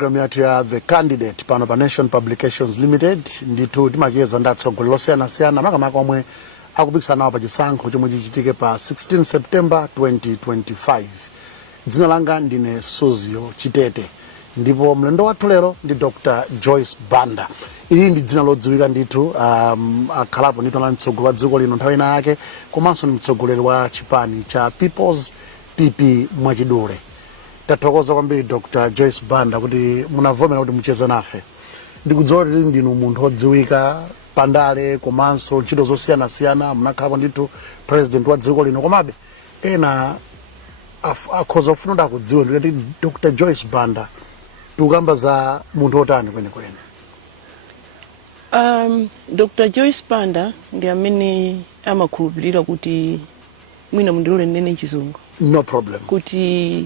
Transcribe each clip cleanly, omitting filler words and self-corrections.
Programu ya the candidate pano pa Nation Publications Limited nditu timakeza ndatsogolero losiyana-siyana makamaka omwe akupikisana nawo pa chisankho chomwe chichitike pa 16 September 2025. Dzina langa ndine Suzio Chitete ndipo mlendo wathu lero ndi Dr. Joyce Banda. Ili ndi dzina lodziwika ndithu akhalapo ndithu la mtsogoleri wa dziko lino nthawi ina yake komanso ndi mtsogoleri wa chipani cha People's PP mwachidule. Tathokoza kwambiri Dr. Joyce Banda kuti munavomera kuti mucheze nafe. Ndikudziwa kuti ndinu munthu odziwika pandale komanso ntchito zosiyana-siyana munakhalapo ndithu president wa dziko lino komabe ena akhoza kufuna kudziwa kuti Dr. Joyce Banda tikukamba za munthu otani kwenikweni. Dr. Joyce Banda ndi amene amakhulupirira kuti mwina mundilole nene chizungu. No problem. Kuti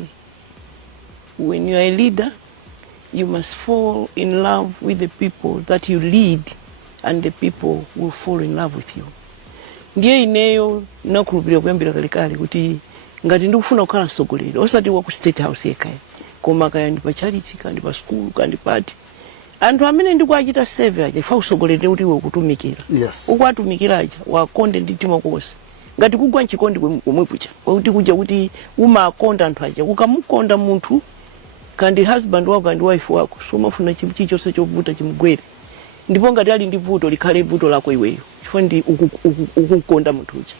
when you are a leader, you must fall in love with the people that you lead, and the people will fall in love with you. Ndiye ineyo nakhulupirira kuyambira kalekale kuti ngati ndikufuna kukhala mtsogoleri osati wa ku State House yekaya koma kaya ndi pa charity kandi pa school kandi pati anthu amene ndikuachita survey aja ifa usogoleri kuti iwe ukutumikira. Yes. Ukwatumikira aja wakonde ndi mtima konse ngati kugwa nchikondi komwe pucha kuti kuja kuti umakonda anthu aja ukamukonda munthu kandi husband wako kandi wife wako so mafuna chilichonse chovuta chimugwere ndipo ngati ali ndi vuto likhale vuto lako iweyo chifukwa ndi ukukonda munthu uja.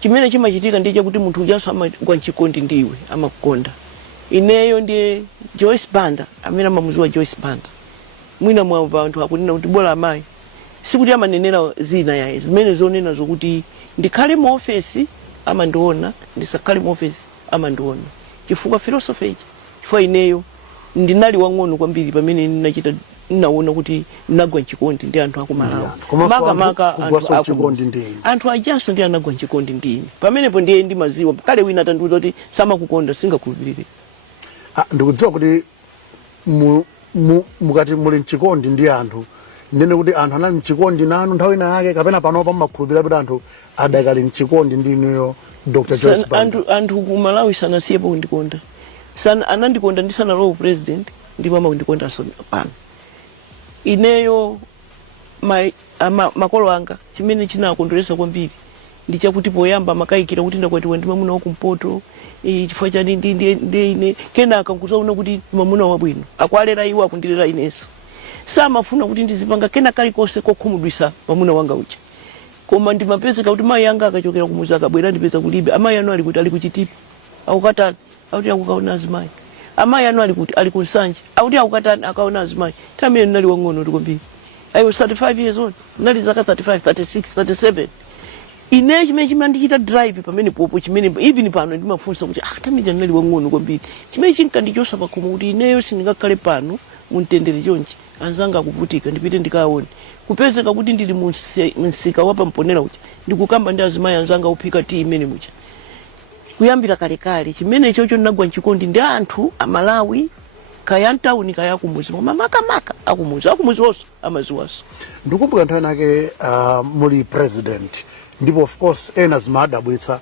Chimene chimachitika ndiye kuti munthu ujanso amagwa nchikondi ndiwe amakukonda. Ineyo ndiye Joyce Banda amene amamuziwa Joyce Banda. Mwina mwamva anthu akunena kuti bola amayi sikuti amanenera zina yaye zimene zonena zokuti ndikhale mu office amandiona ndisakhale mu office amandiona chifukwa philosophy chifukwa ineyo ndinali wang'ono kwambiri pamene ninachita naona kuti nagwa nchikondi ndi anthu akumalawa maka anthu ajanso ndi anagwa nchikondi ndine pamenepo ndiye ndi maziwa kale wina atandiuza kuti samakukonda singakhulupirire. Ndikudziwa kuti mukati muli mchikondi ndi anthu nene kuti anthu anali mchikondi nanu nthawi ina yake kapena panopa mmakhulupirira kuti anthu adakali mchikondi ndi inuyo Dr. Joyce Banda. Anthu kumalawi sanasiyepo kundikonda anandikonda ndisanalowa president ndipo amakundikonda so pano. Ineyo makolo anga chimene chinakondweresa kwambiri ndi chakuti poyamba makayikira kuti ndakwatiwa ndi mwamuna wakumpoto chifukwa cha ndi kenaka nkuzaona kuti mwamuna wabwino akwalera iwo akundilera inenso samafuna kuti ndizipanga kenaka kalikonse kokhumudwisa mwamuna wanga uja koma ndimapezeka kuti mayi anga akachokera kumuzi akabwera ndipeza kulibe amayi anu ali kuti ali kuchitipa akukatani akuti akukaona azimayi amayi anu ali kuti ali kunsanje akuti akukatani akaona azimayi tamene nali wang'ono kwambiri. I was 35 years old nali zaka 35 36 37 ine chimene chimandichita drive pamene popo chimene even pano ndimafunsa kuti tamija nali wang'ono kwambiri chimene chinkandichosa pakoma kuti ineyo sindingakhale pano muntendere chonchi anzanga akuvutika ndipite ndikaone kupezeka kuti ndili msika wapamponera uja ndikukamba ndi azimayi anzanga uphika tea imene muja kuyambira kalekale chimene chocho ndinagwa nchikondi ndi anthu amalawi kaya mtawuni kaya akumuzi makamaka akumuzi onso amaziwaso. Ndikukumbuka nthawi nake muli president ndipo of course ena zimadabwitsa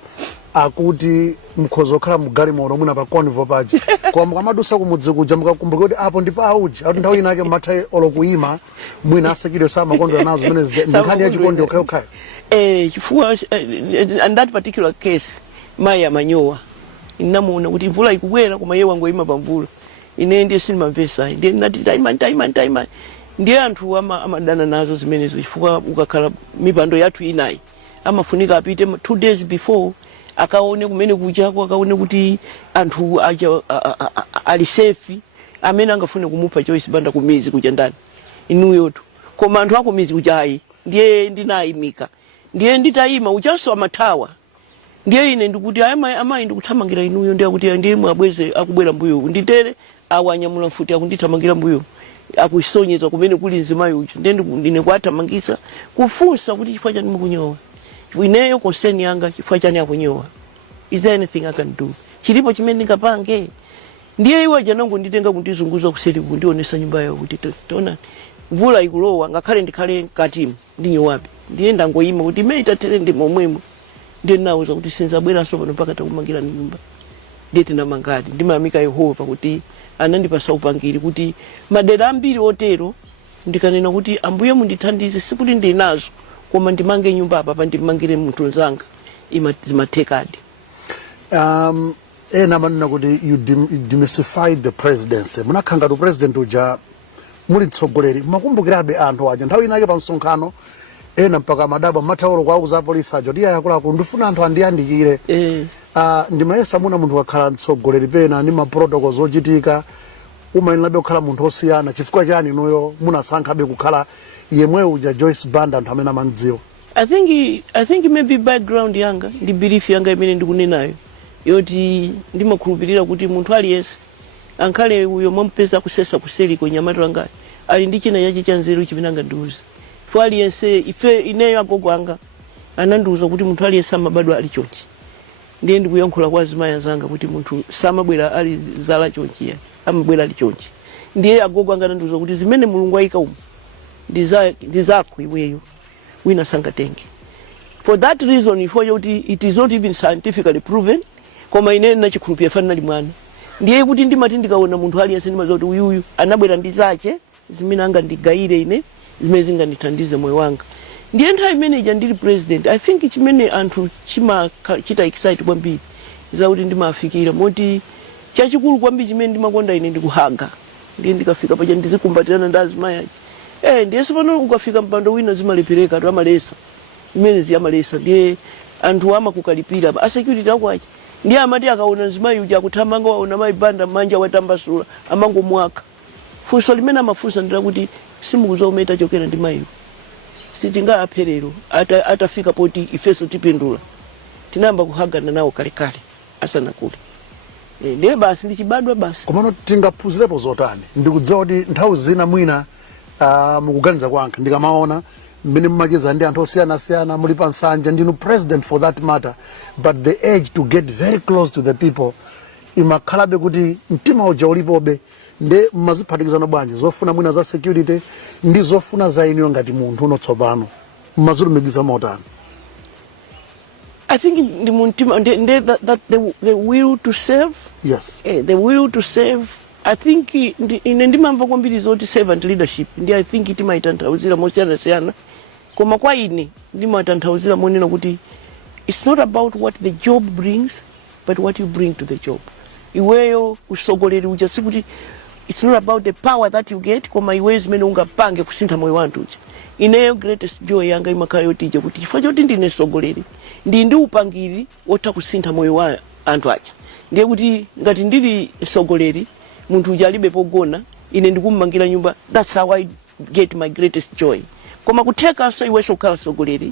akuti mkhozo khala mugari moto muna pa convo paji kwa mukamadusa kumudzi kuja mukakumbuka kuti apo ndipo auji ati nthawi inake mathayi olokuima mwina asekidwe samakondwa nazo zimene nkhani ya chikondi okhayo. Chifukwa in that particular case mayi amanyowa inamuona kuti mvula ikubwera koma iye wangoyima pa mvula ine ndiye sinimamvesa ndiye ndati taima ndiye anthu amadana nazo zimenezo chifukwa ukakhala mipando yathu inayi amafunika apite 2 days before akaone kumene kuchako akaone kuti anthu aja ali safe amene angafune kumupha Joyce Banda kumizi kuja ndani inuyotu koma anthu akumizi kujayi ndiye ndinayimika ndiye nditayima uchanso amathawa ndiye ine ndikuti amayi ndikuthamangira inuyo ndiye kuti ndiye mwabweze akubwera mbuyo nditere awanyamula mfuti akundithamangira mbuyo akuisonyeza kumene kuli nzimayi uja ndiye ndine kwathamangisa kufunsa kuti chifukwa chani mukunyowa ineyo concern yanga chifukwa chani akunyowa. Is there anything I can do? Chilipo chimene ndingapange ndiye iwo janangu nditenga kundizunguza kuseri kundionesa nyumba yawo kuti tona mvula ikulowa ngakhale ndikhale katimu ndinyowapi ndiye ndangoyima kuti meita tere ndi momwemo ndiye nauza kuti sinzabwera so pano mpaka takumangira nyumba ndiye tinamangadi ndimayamika Yehova kuti anandipasa upangiri kuti madera ambiri otero ndikanena kuti ambuye mundithandize sikuti ndinazo koma ndimange nyumba apa ndimangire munthu nzanga zimathekadi. Ena manena kuti you demystified the presidency. Munakhanga tu president uja muli mtsogoleri makumbukirabe anthu aja nthawi inake pa msonkhano ena mpaka madaba mathaolo kwauza polisi ajo ndiye yakulaku ndifuna anthu andiyandikire. Ndimayesa muna munthu wakhala mtsogoleri pena ni ma protocols ochitika umayinabe kukhala munthu osiyana chifukwa chani inoyo munasankhabe kukhala yemwe uja Joyce Banda anthu amene amandziwa? I think maybe background yanga ndi belief yanga imene ndikunenayo yoti ndimakhulupirira kuti munthu aliyense ankhale uyo mwampeza kusesa kuseli kwenye amatwanga ali ndi china yachi chanzeru chimene angandiuza. Fo aliyense ife ineyo agogo anga anandiuza kuti munthu aliyense amabadwa ali chonchi. Ndiye ndikuyankhula kwa azimaya zanga kuti munthu samabwera ali zala chonchi ya amabwera ali chonchi. Ndiye agogo anga anandiuza kuti zimene Mulungu ayika umu ndizako iweyo wina sangatenge. For that reason it is not even scientifically proven koma ine nachikhulupirira fana nali mwana. Ndiye kuti ndimati ndikaona munthu aliyense ndimadziwa kuti uyu anabwera ndi zake zimene angandigaire ine zimene zingandithandize moyo wanga. Ndiye nthawi imene ija ndili president I think chimene anthu chimachita excite kwambiri zakuti ndimafikira moti chachikulu kwambiri chimene ndimakonda ine ndikuhaga. Ndiye ndikafika paja ndizikumbatirana ndi azimaya. Ndiye sipano ukafika mpando wina zimalepereka tu amalesa imene ziyamalesa ndiye anthu amakukalipira a security akwacha. Ndiye amati akaona zimayi uja akuthamanga waona mayi Banda manja watambasula amangomwaka. Funso limene amafunsa ndira kuti simukuza umeta chokera ndi mayiyo sitinga apherero atafika poti ifeso tipindula tinamba kuhagana nawo kalekale asanakule. Ndiye basi ndichibadwa basi. Komano tingaphunzirepo zotani ndikudziwa kuti nthawi zina mwina mukuganiza kwanga ndikamaona mmene mmacheza ndi anthu osiyana muli pa nsanja ndinu president for that matter but the urge to get very close to the people imakhalabe kuti mtima uja ulipobe nde mmaziphatikizana bwanji zofuna mwina za security ndi zofuna za iniyo ngati munthu unotsopano mmazulumikiza motani? I think that the will to serve. Yes. The will to serve. I think ine ndimamva kwambiri zoti servant leadership ndi I think itimaitanthauzira mosiyana koma kwa ine ndimatanthauzira monena kuti it's not about what the job brings but what you bring to the job. Iweyo usogoleri uja sikuti it's not about the power that you get koma iweyo zimene ungapange kusintha moyo wanthu uja. Ineyo greatest joy yanga imakhala yotija kuti chifukwa choti ndine sogoleri ndi upangiri wotha kusintha moyo wa anthu aja. Ndiye kuti ngati ndili sogoleri munthu uja alibe pogona ine ndikummangira nyumba. That's how I get my greatest joy. Koma kutheka so iwe sokhala sogoleri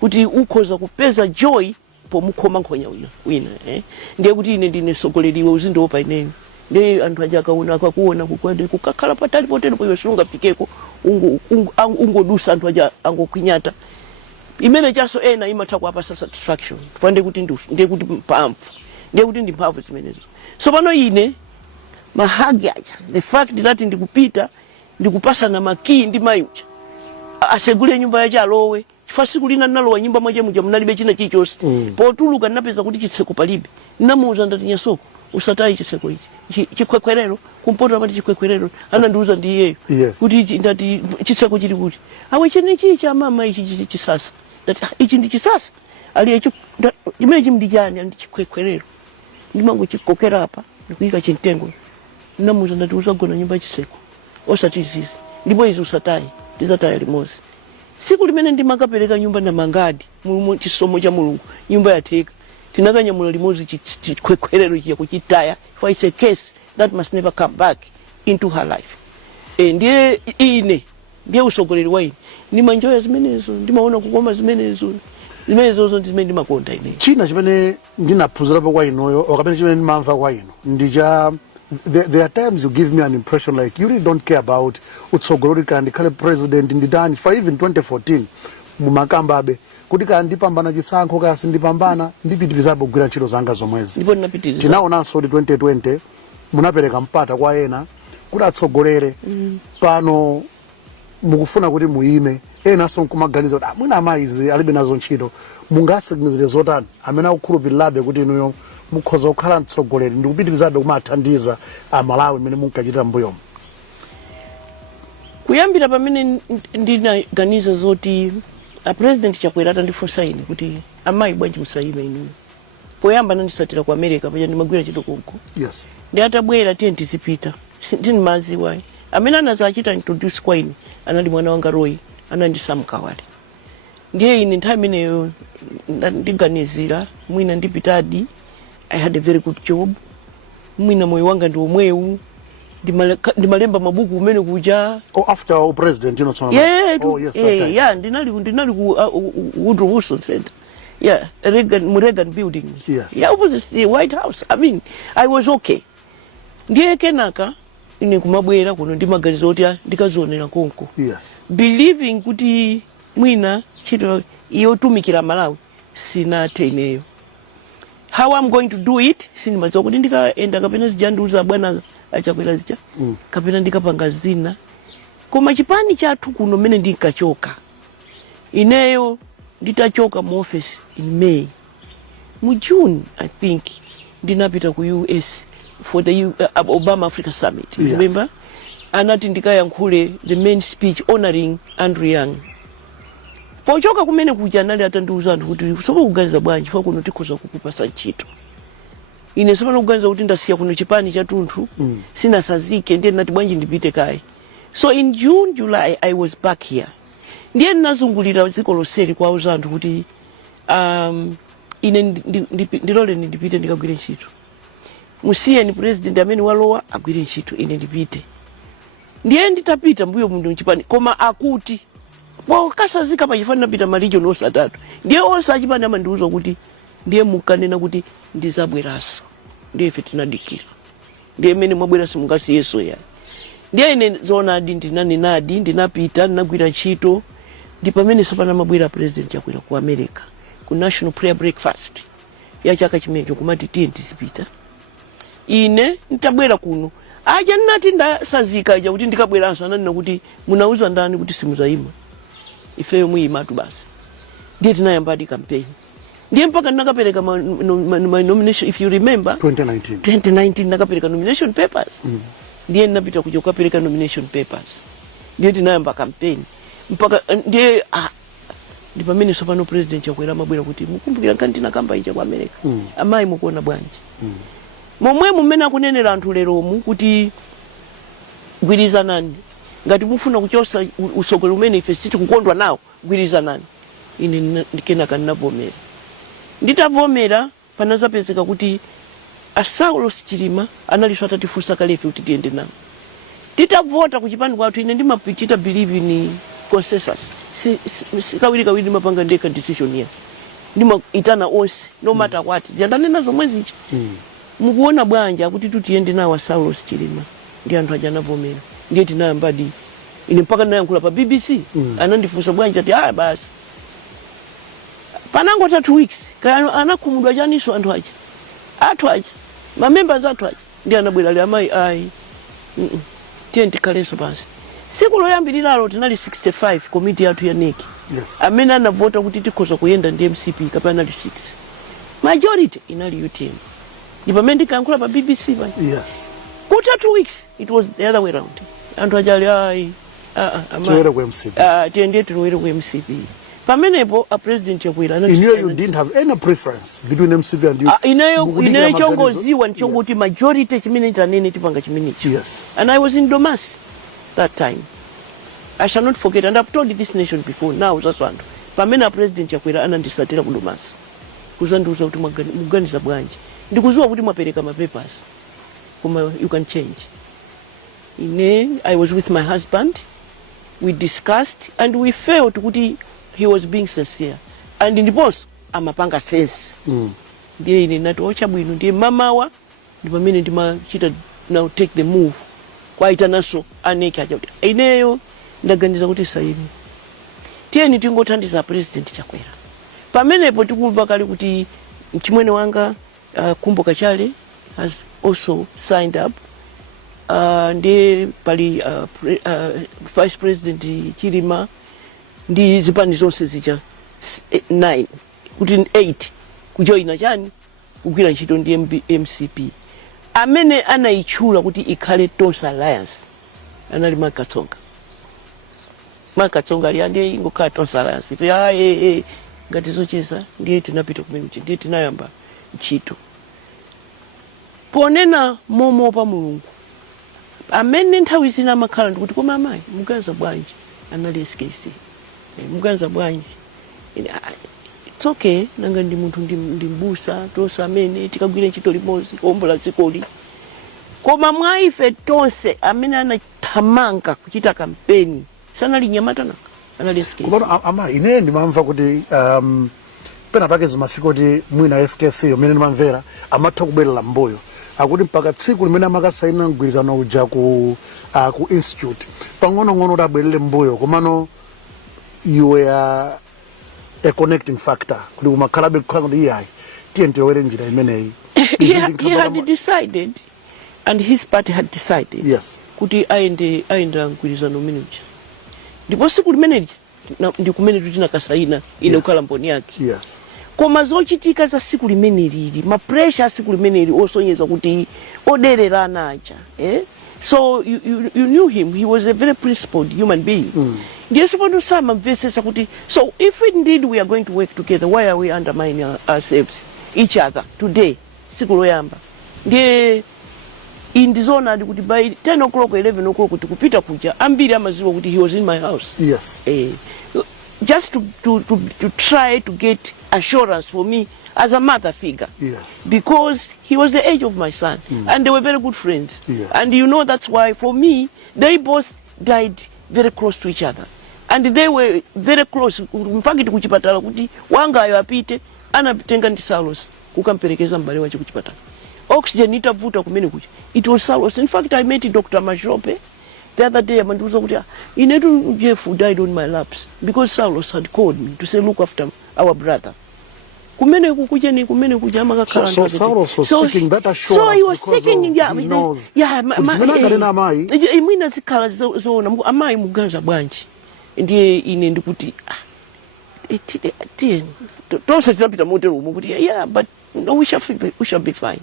kuti ukhoza kupeza joy pomukhoma nkhonya wina ndiye kuti ine ndine sogoleri iwe uzindiopa ineyo. Ndiye anthu aja akaona akakuona kukwende kukakhala patali potero iwe sungafikeko ungodusa anthu aja angokwinyata imene chaso ena imatha kuapasa satisfaction fande kuti ndiye kuti mphamvu ndiye kuti ndi mphamvu zimenezo. So pano ine mahagi aja the fact that ndikupita ndikupasana makii ndi mayucha asegule nyumba yacha alowe chifukwa siku lina nalowa nyumba mwache muja munalibe china chilichonse potuluka napeza kuti chitseko palibe namuuza ndati nyasoko usatayi chiseko ichi chikwekwerero kumpota pati chikwekwerero anandiuza ndi iyeyo kuti ndati chitseko chili kuti awe chene chicha mama ichi chisasa ndati ichi ndi chisasa ali ichi chimene chimdi chani ndi chikwekwerero ndimango chikokera apa ndikuyika chintengo namuuza ndati uzagona nyumba chiseko osati zizi ndipo izi usatayi ndizataya limozi. Siku limene ndimakapereka nyumba na mangadi mulungu chisomo cha Mulungu nyumba yatheka tinakanyamula limozi chikwekwerero chiya kuchitaya for it's a case that must never come back into her life. Ndiye ine ndiye usogoleri wa ine ndimanjoya zimenezo ndimaona kukoma zimenezo zimene ndimakonda ine. China chimene ndinaphunzirapo kwa inoyo okapena chimene ndimamva kwa ino ndija there are times you give me an impression like you really don't care about utsogoleri kandi khale president nditani for even 2014 mumakambabe kuti kandi ndipambana chisankho kasi ndipambana ndipitirizabe kugwira ntchito zanga zomwezi. Ndipo ndinapitiriza. Tinaonanso kuti 2020 munapereka mpata kwa ena kuti atsogolere pano mukufuna kuti muime ena so nkumaganiza kuti mwina amayizi alibe nazo ntchito mungasekunizire zotani amene akukhulupirirabe kuti inuyo mukhoza kukhala mtsogoleri ndi kupitirizabe kumathandiza Malawi mmene munkachita mbuyomo? Kuyambira pamene ndinaganiza zoti a president Chakwera atandifunsa ine kuti amayi bwanji musayime inu. Poyamba nandisatira ku America paja ndimagwira ntchito konko. Yes. Ndi atabwera tiye ndizipita. Ndini mazi wayi. Amene anazachita introduce kwa ine anali mwana wanga Roy, anandisamukawale. Ndiye ine nthawi imeneyo ndiganizira mwina ndipitadi. I had a very good job. Mwina moyo wanga ndi omwewu. Ndimalemba mabuku umene kuja. Oh, after president Yeah, oh yes, yeah, ndinali ku Woodrow Wilson Center. Yeah, Reagan building. Yes. Yeah, opposite the White House. I mean, I was okay. Ndiye kenaka ine kumabwera kuno ndimaganiza kuti ndikazionera konko. Yes. Believing kuti mwina chito yotumikira Malawi sinathe ineyo. How I'm going to do it sinimadziwa kuti ndikaenda kapena zijanduza bwana Chakwera zija kapena ndikapanga zina. Koma chipani chathu kuno mene ndinkachoka. Ineyo nditachoka mu office in May. Mu June I think ndinapita ku US for the Obama Africa Summit. Yes. Remember? Anati ndikayankhule the main speech honoring Andrew Young. Pochoka kumene kuja nali atandiuza anthu kuti sopo kuganiza bwanji fa kuno tikhoza kukupasa ntchito. Ine sopo kuganiza kuti ndasiya kuno chipani chathunthu sinasazike ndiye nati bwanji ndipite kai. So in June, July I was back here. Ndiye nazungulira dziko loseri kwa uzanthu kuti ine ndilole ndipite ndikagwire ntchito. Musiye ni president amene walowa agwire ntchito ine ndipite. Ndiye nditapita mbuyo mundu mchipani koma akuti kasazika pachifani napita maregion osatatu. Ndiye onse achipani amandiuza kuti ndiye mukanena kuti ndizabweraso. Ndiye ife tinadikira. Ndiye mene mwabwera simungasiyeso ya. Ndiye ine zona ndinanenadi ndinapita ndinagwira ntchito. Ndi pamene sopana mabwera president Chakwera ku America ku National Prayer Breakfast ya chaka chimenecho kumati tiye ndizipita. Ine nitabwera kuno aja nnati ndasazika aja kuti ndikabweranso ananena kuti munauza ndani kuti simuzayima ifeyo muyimatu basi. Ndiye tinayambadi campaign. Ndiye mpaka nakapereka my nomination, if you remember 2019 nakapereka nomination papers. Ndiye napita kuja kupereka nomination papers. Ndiye tinayamba campaign mpaka ndiye ndipo mimi sopano president Chakwera mabwera kuti mukumbukira kantina kamba icha ku America. Amayi mukuona bwanji. Momwe mumene akunenera anthu leromu kuti gwirizanani ngati mufuna kuchosa usogolo umene ife siti kukondwa nawo gwirizanani. Ine ndikenaka ndinavomera. Nditavomera panazapezeka kuti Saulo Chilima analiso atatifunsa kalefe kuti tiende nawo. Titavota ku chipani kwathu ine ndimapitita believe in consensus. Kawiri mapanga ndeka decision here. Ndima itana onse no matter what. Jandanena zomwe zichi. Mukuona bwanja kuti tutiende nawo Saulo Chilima. Ndi anthu aja anavomera. Ndiye tinayambadi. Ine mpaka ndinayankhula pa BBC. Anandifunsa bwanja ati basi. Panango 3 weeks. Kaya anakumudwa janiso anthu aja. Athu aja. Ma members athu aja. Ndiye anabwera ali amayi tiye ndikaleso basi. Siku loyambirira tinali 65 committee yathu ya NEC. Yes. Amene anavota kuti tikhoza kuyenda ndi MCP kapena ndi 6. Majority inali UTM. Ndipo mende ndikayankhula pa BBC bani. Yes. Ku 2 weeks it was the other way around. Anthu ajali tiwere ku MCP. Tiende tiwere ku MCP. Pamenepo a president Chakwera in you didn't have any preference between MCP and you. Ineyo chongoziwa nchongo majority chimene tanene tipanga chimenecho. Yes. And I was in Domas that time. I shall not forget, and I've told this nation before, now that's one. Pamena president Chakwera anandisatira ku Domas. Kuzanduza kuti muganiza bwanji. Ndikuzuwa kuti mwapereka ma papers. Kuma you can change. I was with my husband. We discussed and we felt kuti he was being sincere. And in the post, amapanga sense. Ndiye ine natocha bwino ndiye mamawa ndipo mene ndimachita now take the move kwa international aneke aja kuti ineyo ndaganiza kuti saini tiyeni tingothandiza president Chakwera. Pamenepo tikumva kali kuti chimwene wanga Kumbo Kachale has also signed up. Ndiye pali Vice President Chilima ndi zipani zonse zija 9 kuti 8 kujoina chani kugwira ntchito ndi MCP amene anaichula kuti ikhale Tonse Alliance anali Makatsonga. Makatsonga ali ndiye ingokhala Tonse Alliance ife ngati zocheza ndiye tinapita kumene ndiye tinayamba ntchito ponena momo pa Mulungu amene nthawi zina amakhala ndikuti koma amayi muganza bwanji anali SKC muganza bwanji it's okay nanga ndi munthu ndi mbusa tonse amene tikagwira ntchito limodzi kuombola dzikoli koma mwa ife tonse amene anathamanga kuchita kampeni sanali Nyamata nanga anali SKC. Koma ama ine ndimamva kuti pena pake zimafika kuti mwina SKC amene ndimamvera amatha kubwerera mbuyo akuti mpaka tsiku limene amakasaina mgwirizano uja ku institute pang'ono-ng'ono kuti abwerere mbuyo komano you were a connecting factor kuti kumakhalabe kukhala kuti iyayi tiye ndiyowere njira imeneyi. He had decided and his party had decided yes kuti aenda mgwirizano umene uja ndipo siku limeneli ndi kumene tinakasaina ine kukhala mboni yake. yes koma zochitika za siku limeneli ma pressure a siku limeneli osonyeza kuti odererana aja so you knew him, he was a very principled human being. Ndiye sipondo sama mvesesa kuti so if indeed we are going to work together, why are we undermining ourselves each other today siku loyamba. Ndiye indizona kuti by 10 o'clock 11 o'clock kuti kupita kuja ambiri amaziwa kuti he was in my house. yes just to try to get assurance for me as a mother figure. yes Because he was the age of my son and they were very good friends. Yes. And you know that's why for me they both died very close to each other and they were very close. Mpakiti kuchipatala kuti wanga ayo apite anatenga ndi Saulos kukamperekeza mbale wache kuchipatala oxygen itavuta kumene kucha it was Saulos. In fact I met Dr. Majope the other day amandiuza kuti inetu Jeff died on my laps because Saulos had called me to say look after our brother. Kumene kukuja ni kumene kuja makakhala. So Saulos was seeking that assurance. So he was seeking he knows. Imwina zikhala zoona amayi muganza bwanji ndiye ine ndikuti tonse tinapita motero umo kuti yeah but no, we shall be fine.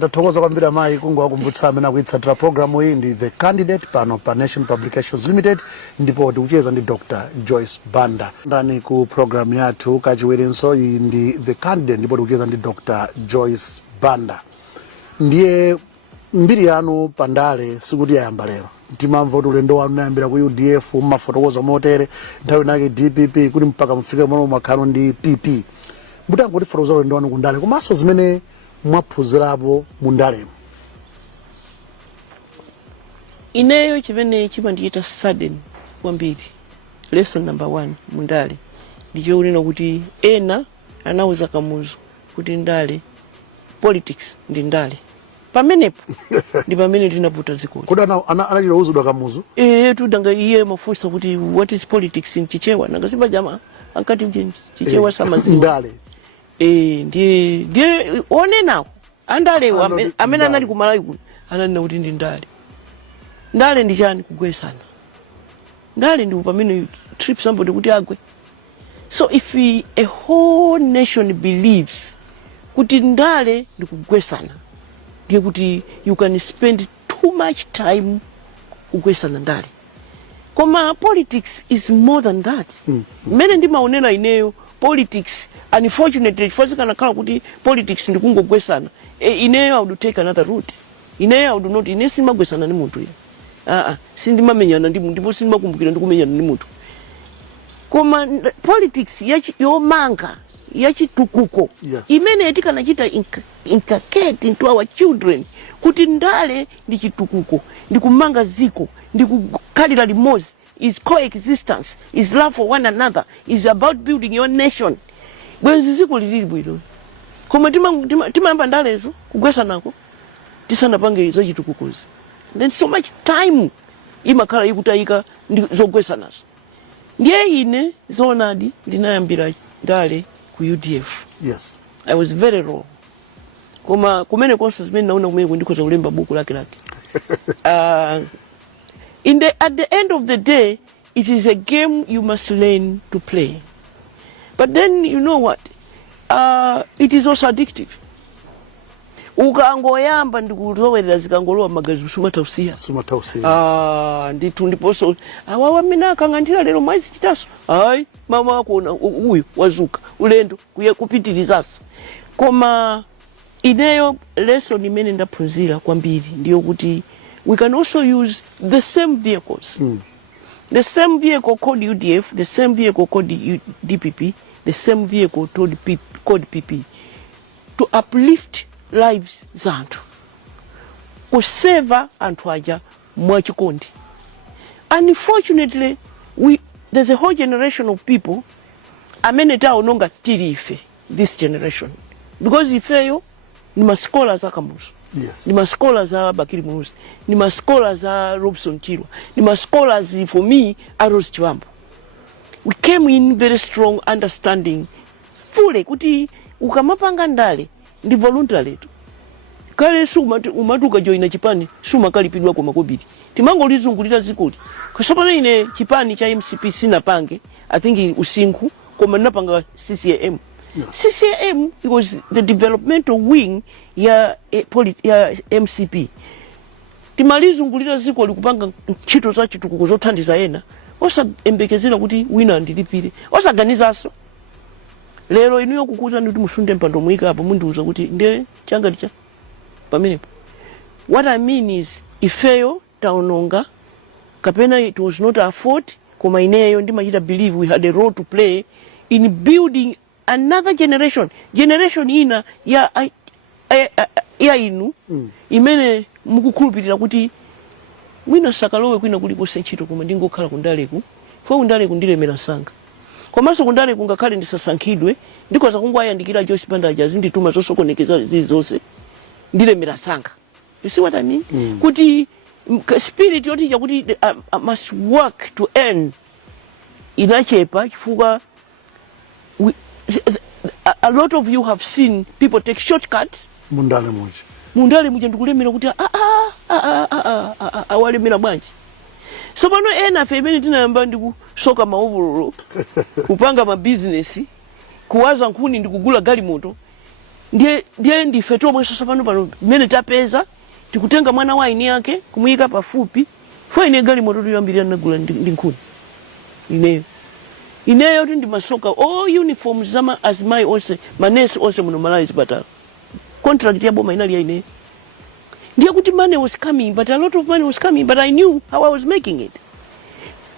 Tathokoza kwambiri amayi kungowakumbutsa amene akuitsatira programu hii ndi The Candidate pano pa Nation Publications Limited ndipo tikucheza ndi Dr. Joyce Banda ndani ku programu yathu kachiwerenso iyi ndi The Candidate ndipo tikucheza ndi Dr. Joyce Banda. Ndiye mbiri yanu pandale sikuti yayamba lero timamva kuti ulendo wanu unayambira ku UDF mmafotokoza motere nthawi nake DPP kuti mpaka mfike mwana umakhano ndi PP mutangoti fotokoza ulendo wanu kundale komanso zimene mwaphunzirapo mundalemo. Ineyo chimene chimandichita sudden kwambiri lesson number 1 mundale ndicho unena kuti ena anauza Kamuzu kuti ndale politics ndi ndale pamenepo ndi pamene tinavuta zikolo. Kodi anachita uzudwa Kamuzu? Tudanga iye mafunsa kuti what is politics in Chichewa nanga siba jama ankati Chichewa samaziwa ndale ndiye one nawo andalewa amene anali kumalawi kuno ananena kuti ndi ndale. Ndale ndi chani? Kugwesana. Ndale ndi pamene trip somebody kuti agwe. So if a whole nation believes kuti ndale ndi kugwesana ndiye kuti you can spend too much time kugwesana ndale. Koma politics is more than that. Mene ndimaonera ineyo politics unfortunately first kana kala kuti politics ndi kungogwesana ineyo I would take another route. Ineyo I would not simagwesana ndi munthu ine sindimamenyana ndi munthu ndipo sindimakumbukira ndikumenyana ndi munthu. Koma politics yomanga yachitukuko imene yatikanachita inculcate into our children kuti ndale ndi chitukuko ndi kumanga ziko ndi kukhalira limodzi is coexistence, is love for one another, is about building your nation. Bwenzi ziko lili bwino. Koma timamba ndalezo kugwesanako tisanapange za chitukukozi. Then so much time imakhala ikutayika zogwesanazo. Ndiye ine zonadi ndinayambira ndale ku UDF. Yes. I was very raw. Koma kumene konse zimene naona kumene ndikoza kulemba buku lake. At the end of the day, it is a game you must learn to play. But then you know what? it is also addictive. Ukangoyamba ndikuzowerera zikangolowa magazi sumatausiya. Nditu ndiponso awawa mina akang'andira lero mwezi chitaso. Hayi mama wako uyu wazuka ulendo kupitirizasa. Koma ineyo lesson imene ndaphunzira kwambiri ndiyo kuti we can also use the same vehicles. The same vehicle called UDF, the same vehicle called DPP, the same vehicle called PP to uplift lives zantu. Kuseva anthu aja mwachikondi. Unfortunately, there's a whole generation of people amene taononga tirife, this generation. Because ifeyo ni maskola za Kamuzu. Yes. Ni maskola za Bakiri Murusi. Ni maskola za Robson Chirwa. Ni maskola for me, Aros Chiwambo. We came in very strong understanding. Fule kuti ukamapanga ndale ndi voluntary. Kale umatuka joina chipani suma kalipidwa kwa makobiri. Timango lizungulira zikuli. Kwa sababu ine chipani cha MCP sina pange, I think usinku koma napanga CCM. Yes. CCM was the developmental wing ya MCP. Timalizungulira ziko likupanga ntchito za chitukuko zothandiza ena. Osa embekezera kuti wina ndilipire. Osa ganizaso. Lero inuyo kukuza ndi musunde mpando mwika apo mundiuza kuti nde changa licha pamenepo. What I mean is ifeyo taononga kapena it was not our fault koma ineyo ndimachita believe we had a role to play in building another generation ina ya inu imene mukukhulupirira kuti mwina sakalowe kwina kulipo senchito koma ndingokhala kundaleku fo kundaleku ndilemera sanga komanso kundaleku ngakhale ndisasankhidwe ndikoza kungwayandikira Joyce Banda zindituma zosokonekeza zizonse ndilemera sanga. You see what I mean? Kuti spirit yoti yakuti I must work to earn inachepa chifukwa a lot of you have seen people take shortcuts. Mundale muja ndikulemera kuti awalemera bwanji. So pano ena femeni tinayamba ndikusoka maovolo kupanga ma business kuwaza nkhuni ndikugula galimoto ndiye ndifeto mweso sapano pano mene tapeza tikutenga mwana wa ini yake kumuyika pafupi fo ine galimoto tuyambirira nagula ndinkhuni ineyo ndi masoka all uniforms zama as my also manesi also monomalize but contract ya boma inali ya ine ndiye kuti money was coming but a lot of money was coming but I knew how I was making it.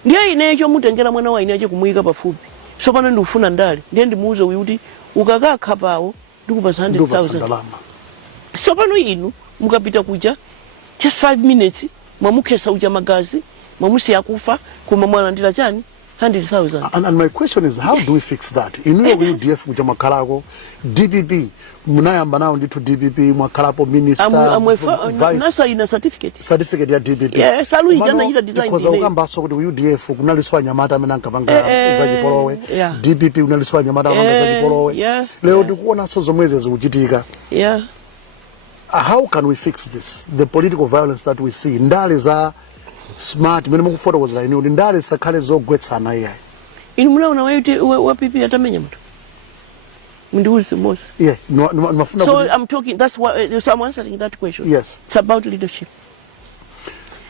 Ndiye ineyo mutengera mwana wa ini yake kumuyika pafupi so pano ndikufuna ndale ndiye ndimuuze kuti ukakakha pawo ndikupasa 100,000. So pano inu mukapita kuja just 5 minutes mwamukhesa uja magazi mwamusiya kufa kuma mwalandira chani 100,000. And my question is, how do we fix that? Inuyo UDF kuja makalako, DPP, munayamba nao nditu DPP, mwakalapo minister, nasa ina certificate. Certificate ya DPP. Yeah, salu ijana ila design. Because ukambaso kuti UDF, kunaliswa nyamata menankapanga za jipolowe. DPP unaliswa nyamata menankapanga za jipolowe. Leo dikuona sozo mweze zukuchitika. How can we fix this? The political violence that we see. Ndale za smart mene mukufoto kozela ine ndale sakhale zogwetsana iya inu mulaona wa pipi atamenya mtu mundiuze boss. So I'm talking, that's what, so I'm answering that question. Yes, it's about leadership.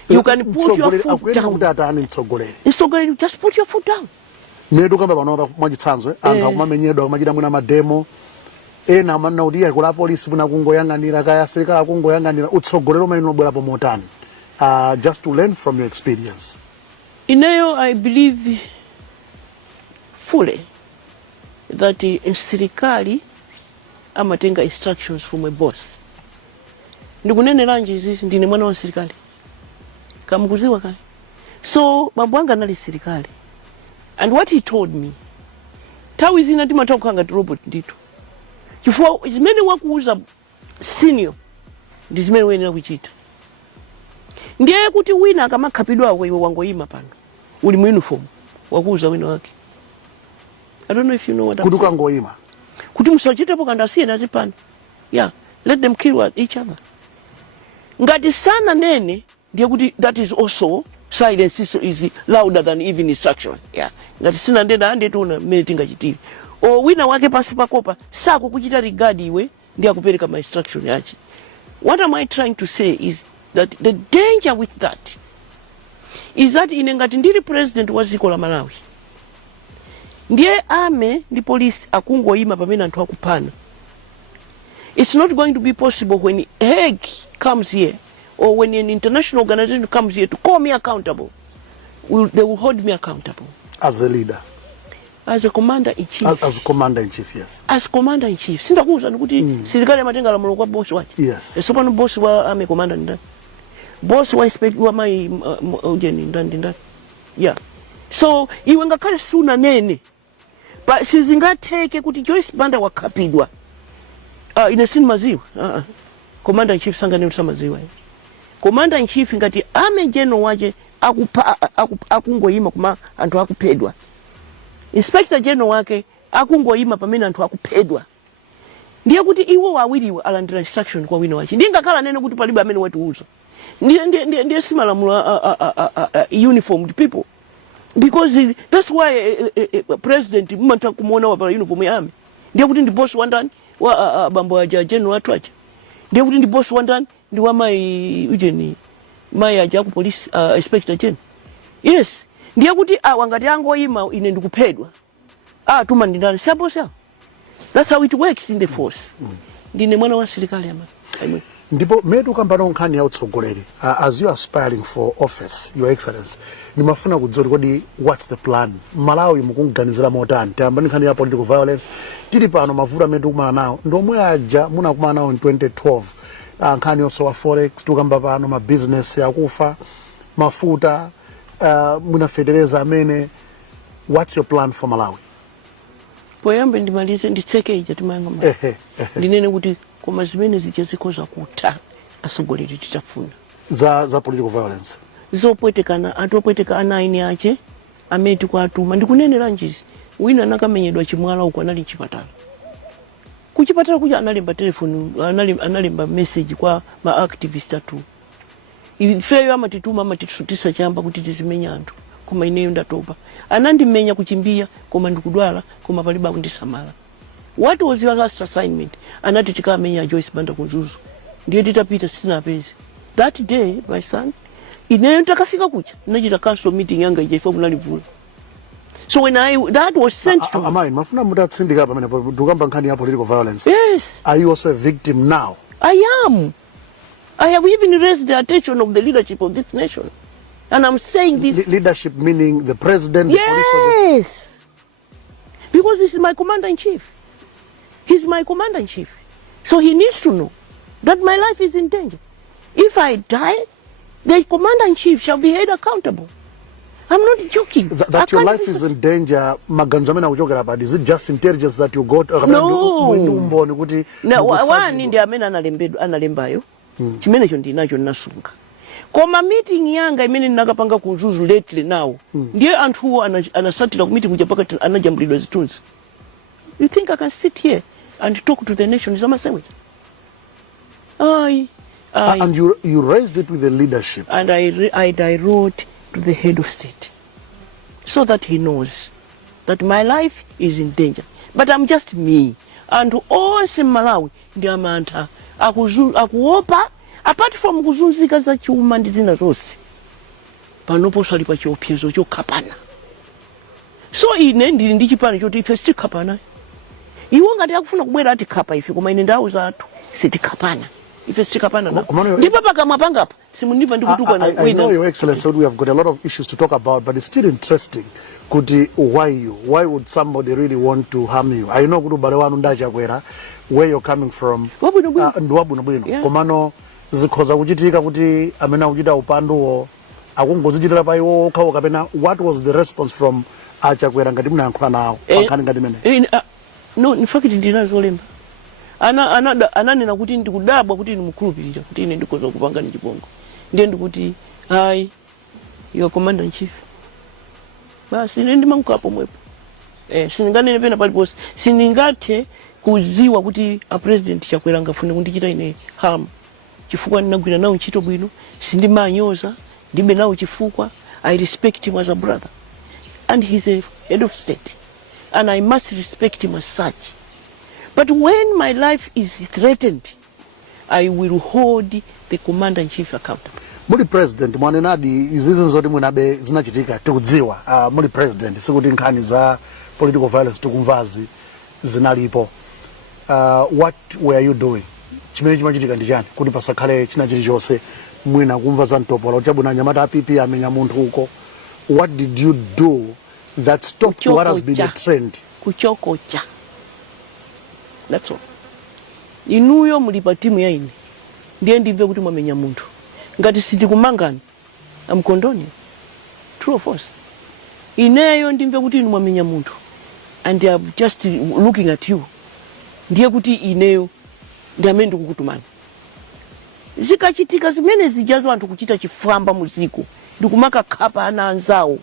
You can put your foot down. You just put your foot down. Medu kamba banoba mwachitsanzwe anga kumamenyedwa kumachita mwina mademo ena manna udiya kula police muna kungoyanganira kaya serikali kungoyanganira utsogolero maino bwerapo motani. Just to learn from your experience. Ineyo, I believe fully that in serikali amatenga instructions from my boss. Ndikunene lanje izi ndine mwana wa serikali. Kamukuziwa kai. So babu wanga nali serikali. And what he told me, tawi zina timata kukanga robot nditu. Chifua izimene wakuuza senior, ndizimene wenera kuchita. Ndiye kuti wina akamakapidwa wewe wangoyima pano uli mu uniform wakuuza wina wake. I don't know if you know what I'm saying. Kuduka ngoyima kuti musachitepo kandasiye nazipana. Yeah, let them kill each other. Ngati sana nene ndiye kuti that is also silence is louder than even instruction. Yeah, ngati sina ndenda ande tuna mene tingachitire o wina wake pasi pakopa sako kuchita regard iwe ndi akupereka ma instruction yache. What am I trying to say is that the danger with that is that inengati ndiri president wa ziko la Malawi ndiye ame ndi police akungoyima pamene anthu akupana. It's not going to be possible when Hague comes here or when an international organization comes here to call me accountable. They will hold me accountable. As a leader? As a commander-in-chief. As commander-in-chief, yes. As commander-in-chief. Sindakuza nikuti serikali amatenga lamulo kwa boss wache. Yes. Sopano boss wa army commander ndani. Boss wa inspector wa mai ujeni ndani. Yeah. So iwe ngakale suna nene. But sizingateke kuti Joyce Banda wakapidwa. Inesini maziwa. Commander-in-chief sangane usamaziwa. Commander-in-chief ngati ame general wache akungoyima kuma anthu akupedwa. Inspector general wake akungoyima pamene anthu akupedwa. Ndiye kuti iwo wawiriwe alandira instruction kwa wina wache. Ndingakhala nene kuti palibe amene watiuza. Ndiye simalamulo uniformed people. Because that's why president mumata kumuona wapala uniform ya army. Ndiye kuti ndi boss wandani wa bambo aja general atwacha. Ndiye kuti ndi boss wandani ndi wa mai ujeni mai aja ku police inspector general. Yes. Ndiye kuti wangati angoyima ine ndikupedwa. Tuma ndindani siapo siapo. That's how it works in the force. Ndine mwana wa serikali ama. Ndipo medu kambano nkhani ya utsogoleri. As you are aspiring for office, Your Excellency, nimafuna kudzori kodi what's the plan? Malawi mukunganizira motani. Tiyambani nkhani ya political violence. Tili pano mavuto medu kumana nawo. Ndomwe aja muna kumana nawo in 2012. Nkhani yonso wa forex, tukamba pano ma business ya kufa, mafuta, muna federeza amene. What's your plan for Malawi? Poyambe ndimalize nditseke ija timayanga mama. Ndinene kuti koma zimene zichazikoza kuta asogoleri tichafuna. Za political violence. Zopwetekana atopweteka ana aine ache ameti kwa atuma. Ndikunenera njizi. Wina nakamenyedwa chimwala uko anali chipatala. Kuchipatala kuja analemba telefoni, analemba message kwa ma activist atu. Ifeyo amatituma amatitutisa chamba kuti tizimenya anthu. Koma ineyo ndatopa. Anandimenya kuchimbia koma ndikudwala koma paliba kundisamala. What was your last assignment? Anati tikamenya Joyce Banda kunzuzu. Ndiye titapita sina pezi. That day, my son, ineyo takafika kucha. Nachita council meeting yanga ijaifa munalivula. So when that was sent to me. Amai, mafuna mutatsindika hapa mene dukamba nkhani ya political violence. Yes. Are you also a victim now? I am. I have even raised the attention of the leadership of this nation. And I'm saying this. Leadership meaning the president, yes. The police. Yes. Because this is my commander-in-chief. He's my commander-in-chief. So he needs to know that my life is in danger. If I die, the commander-in-chief shall be held accountable. I'm not joking. That your life is in danger, maganzamena uchokera bad. Is it just intelligence that you got? No. No, wani ndi amena analembayo. Chimene chondi nacho nasunga. Koma meeting yanga imene nakapanga kuzuzu lately now. Ndiye anthu anasatira ku meeting kuja pakati anajambulidwa zitunzi. You think I can sit here and talk to the nation? Is that my And you raised it with the leadership. And I wrote to the head of state so that he knows that my life is in danger. But I'm just me. And all in Malawi, ndi amantha akuopa apart from kuzunzika za chuma ndi zina zonse. Panopo sali pa chiopsezo chokapana. So ine ndili ndi chipani choti ife sitikapana. Iwo ngati akufuna kubwera ati khapa ife koma ine ndawo zathu sitikapana. Ife sitikapana na. Ndipo pakamwa pangapa simundipa ndikutuka na I know, Your Excellency, we have got a lot of issues to talk about, but it's still interesting. Kuti why you? Why would somebody really want to harm you? I know kuti bale wanu ndachakwera where you're coming from. Ndwabu nobwino. Komano zikhoza kuchitika kuti amena kuchita upanduwo akungozichitira pa iwo okhawo kapena what was the response from achakwera ngati munayankhula nawo pakhani ngati mene? No, in fact ndinazolemba. Ananena kuti ndikudabwa kuti ndimukhulupirira kuti ine ndikoza kupanga ni chibongo. Ndiye ndikuti hi, your commander-in-chief. Basi ine ndimangukapo mwepo. Siningane pena paliponse. Siningathe kuziwa kuti a president Chakwera ngafune kundichita ine harm. Chifukwa ndinagwira nawo ntchito bwino, sindimanyoza, ndibe nawo chifukwa. I respect him as a brother. And he's a head of state. and I must respect him as such. But when my life is threatened, I will hold the commander-in-chief accountable. Muli president mwanenadi izizi zoti mwinabe zinachitika tikudziwa. Muli president sikuti nkhani za political violence tikumvazi zinalipo. What were you doing? Chimene chimachitika ndi chani kuti pasakhale china chilichonse mwina kumva za mtopola uchabuna nyamata apipi amenya munthu uko. What did you do that stopped what has been the trend? Kuchokocha. That's all. Inuyo muli pa timu ya ine ndiye ndimve kuti mwamenya munthu. Ngati siti kumangani, I'm condoning. True or false? Ineyo ndimve kuti inu mwamenya munthu and they are just looking at you. Ndiye kuti ineyo ndi amene ndikukutumani. Zikachitika zimene zijazo anthu kuchita chifwamba muziko ndikumaka khapa ana anzawo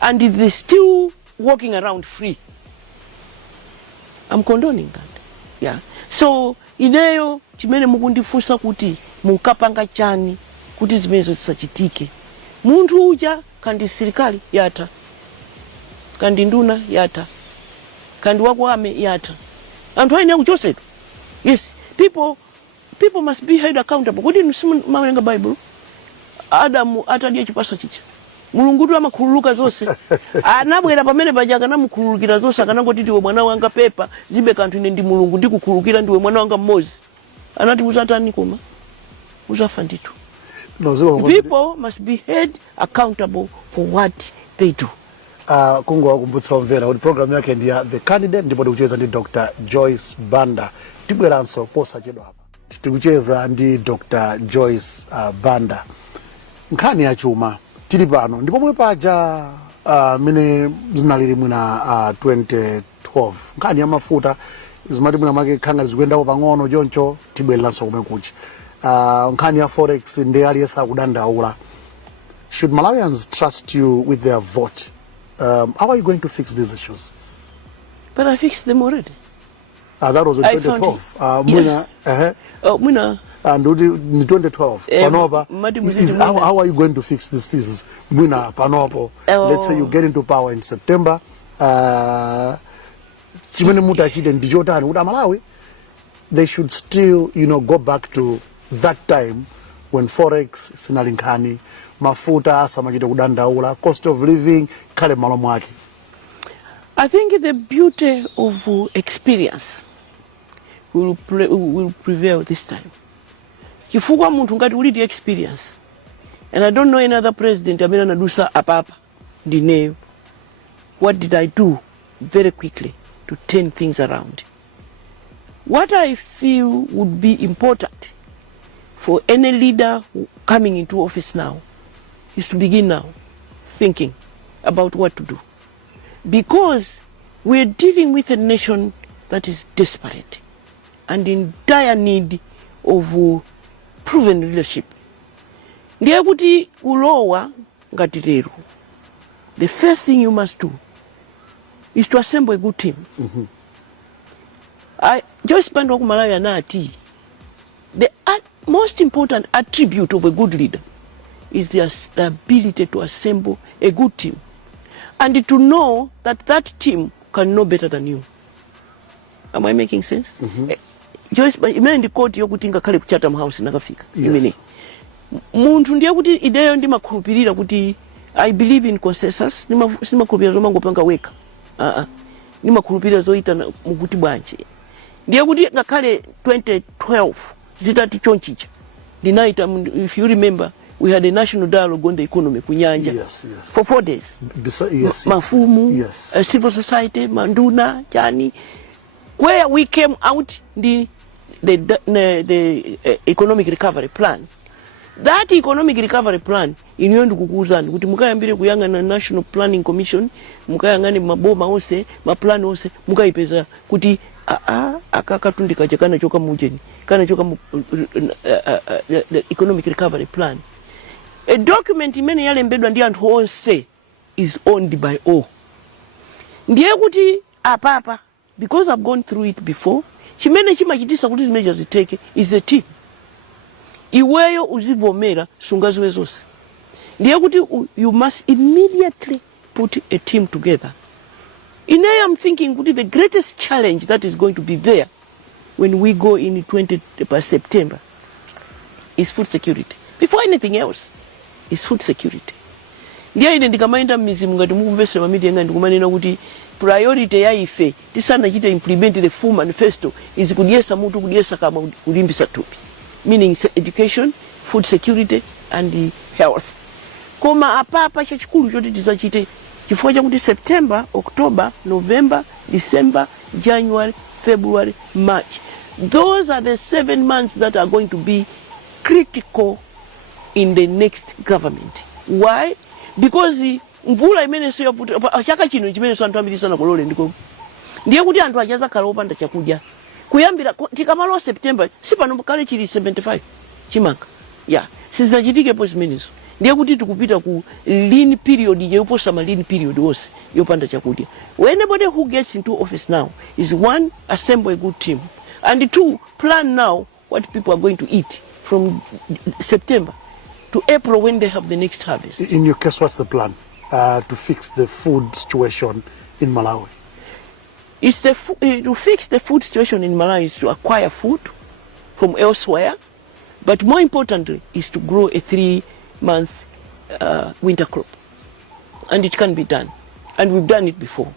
and they still walking around free. I'm condoning that. Yeah. So ineyo chimene mukundifunsa kuti mukapanga chani kuti zimenezo zisachitike. Munthu uja kandi serikali yatha, kandi nduna yatha, kandi wakwame yatha. Anthu aine kuchosedwa. Yes, people must be held accountable. Kuti mawerenga Bible, Adamu atadya chipasa chicha. Mulungu tu amakhululuka zonse. Anabwera pamene pajaka namukhululukira zonse akanangoti ndiwe mwana wanga pepa zibe kanthu ine ndi Mulungu ndikukhululukira ndiwe mwana wanga mmodzi. Anati uzatani koma? Uzafa ndithu. People must be held accountable for what they do. Kungu wakumbutsa omvera kuti program yake ndi ya The Candidate ndipo tikucheza ndi Dr. Joyce Banda. Tibweranso posachedwa hapa. Tikucheza ndi Dr. Joyce Banda. Nkhani ya chuma tili pano ndipo pomwe paja mene zinalili mwina 2012. Nkhani ya mafuta zimati mwina make khanga zikuyendapo pang'ono choncho tibwereranso kumwe kuchi. Nkhani ya forex ndi aliyesa kudandaula. Should Malawians trust you with their vote? How are you going to fix these issues? But I fixed them already. That was in 2012. Mwina, Mwina. And in 2012, Panopa, how are you going to fix these things? Mwina, Panopo, let's say you get into power in September. Chimene muta chite ndijotani uda Malawi. They should still, go back to that time when forex sinalinkani, mafuta samachite kudandaula, cost of living kale malo mwake. I think the beauty of experience will prevail this time. Chifukwa munthu ngati uli di experience, and I don't know any other president amene anadusa apapa ndineyo. What did I do very quickly to turn things around? What I feel would be important for any leader coming into office now is to begin now thinking about what to do. Because we're dealing with a nation that is desperate and in dire need of proven leadership. Ndiye kuti ulowa ngati lero, the first thing you must do is to assemble a good team. Joyce Banda ku Malawi anati the most important attribute of a good leader is the ability to assemble a good team and to know that that team can know better than you. Am I making sense? Joyce imene ndi koti yokuti ngakhale ku Chatham House nakafika. Yes. Munthu ndiye kuti ideyo ndimakhulupirira kuti I believe in consensus, ndimakhulupirira zomangopanga weka. Ndimakhulupirira zoita mukuti bwanji. Ndiye kuti ngakhale 2012 zitati chonchicha. Ndinaita, if you remember, we had a national dialogue on the economy kunyanja. Yes. For 4 days. Mafumu, civil society, manduna, chani. Where we came out the economic recovery plan. That economic recovery plan iniyo kukuuzani kuti mukayambire kuyangana National Planning Commission, mukayangane maboma onse, maplan onse, mukayipeza kuti akakatundika chakana choka mujeni, kana choka the economic recovery plan. A document imene yalembedwa ndi anthu onse is owned by all. Ndiye kuti apapa, because I've gone through it before, chimene chimachitisa kuti zimenezo ziteke is the team. Iweyo uzivomera sungaziwe zonse. Ndiye kuti you must immediately put a team together In I am thinking the greatest challenge that is going to be there when we go in 20 September is food security. Before anything else, is food security. Ndiye ine ndikamaenda mizimu ngati mukumvesera mamiti nga ndikumanena kuti priority ya ife tisana chita implement the full manifesto is kudyesa mutu kudyesa kama kulimbisa thupi, meaning education, food security and health. Koma apapa chachikulu choti tizachite chifukwa chakuti September, October, November, December, January, February, March, those are the 7 months that are going to be critical in the next government. Why? Because mvula imene sio yavuta chaka chino chimene so anthu ambiri sana kolole ndiko ndiye kuti anthu achaza kala opanda chakudya kuyambira tikamalo September sipano kale chili 75 chimanga yeah sizachitikepo zimenezo ndiye kuti tikupita ku lean period yoposa ma lean period wose yopanda chakudya. Anybody who gets into office now is one, assemble a good team, and two, plan now what people are going to eat from September to April when they have the next harvest. In your case, what's the plan to fix the food situation in Malawi? It's to fix the food situation in Malawi is to acquire food from elsewhere, but more importantly is to grow a 3-month winter crop, and it can be done, and we've done it before.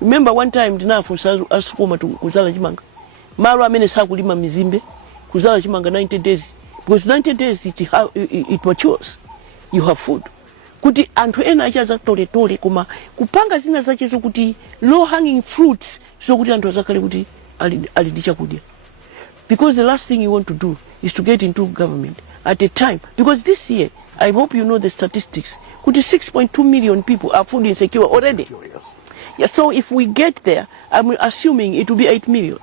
Remember one time tinafu asukuma kuzala chimanga malo amene sakulima mizimbe kuzala chimanga 90 days, because 90 days it matures, you have food. Kuti anthu ena achaza tole koma kupanga zina zachezo kuti low hanging fruits so kuti anthu azakale kuti ali ndi chakudya. Because the last thing you want to do is to get into government at a time, because this year, I hope you know the statistics, kuti 6.2 million people are food insecure already. Yes. Yeah, so if we get there, I'm assuming it will be 8 million.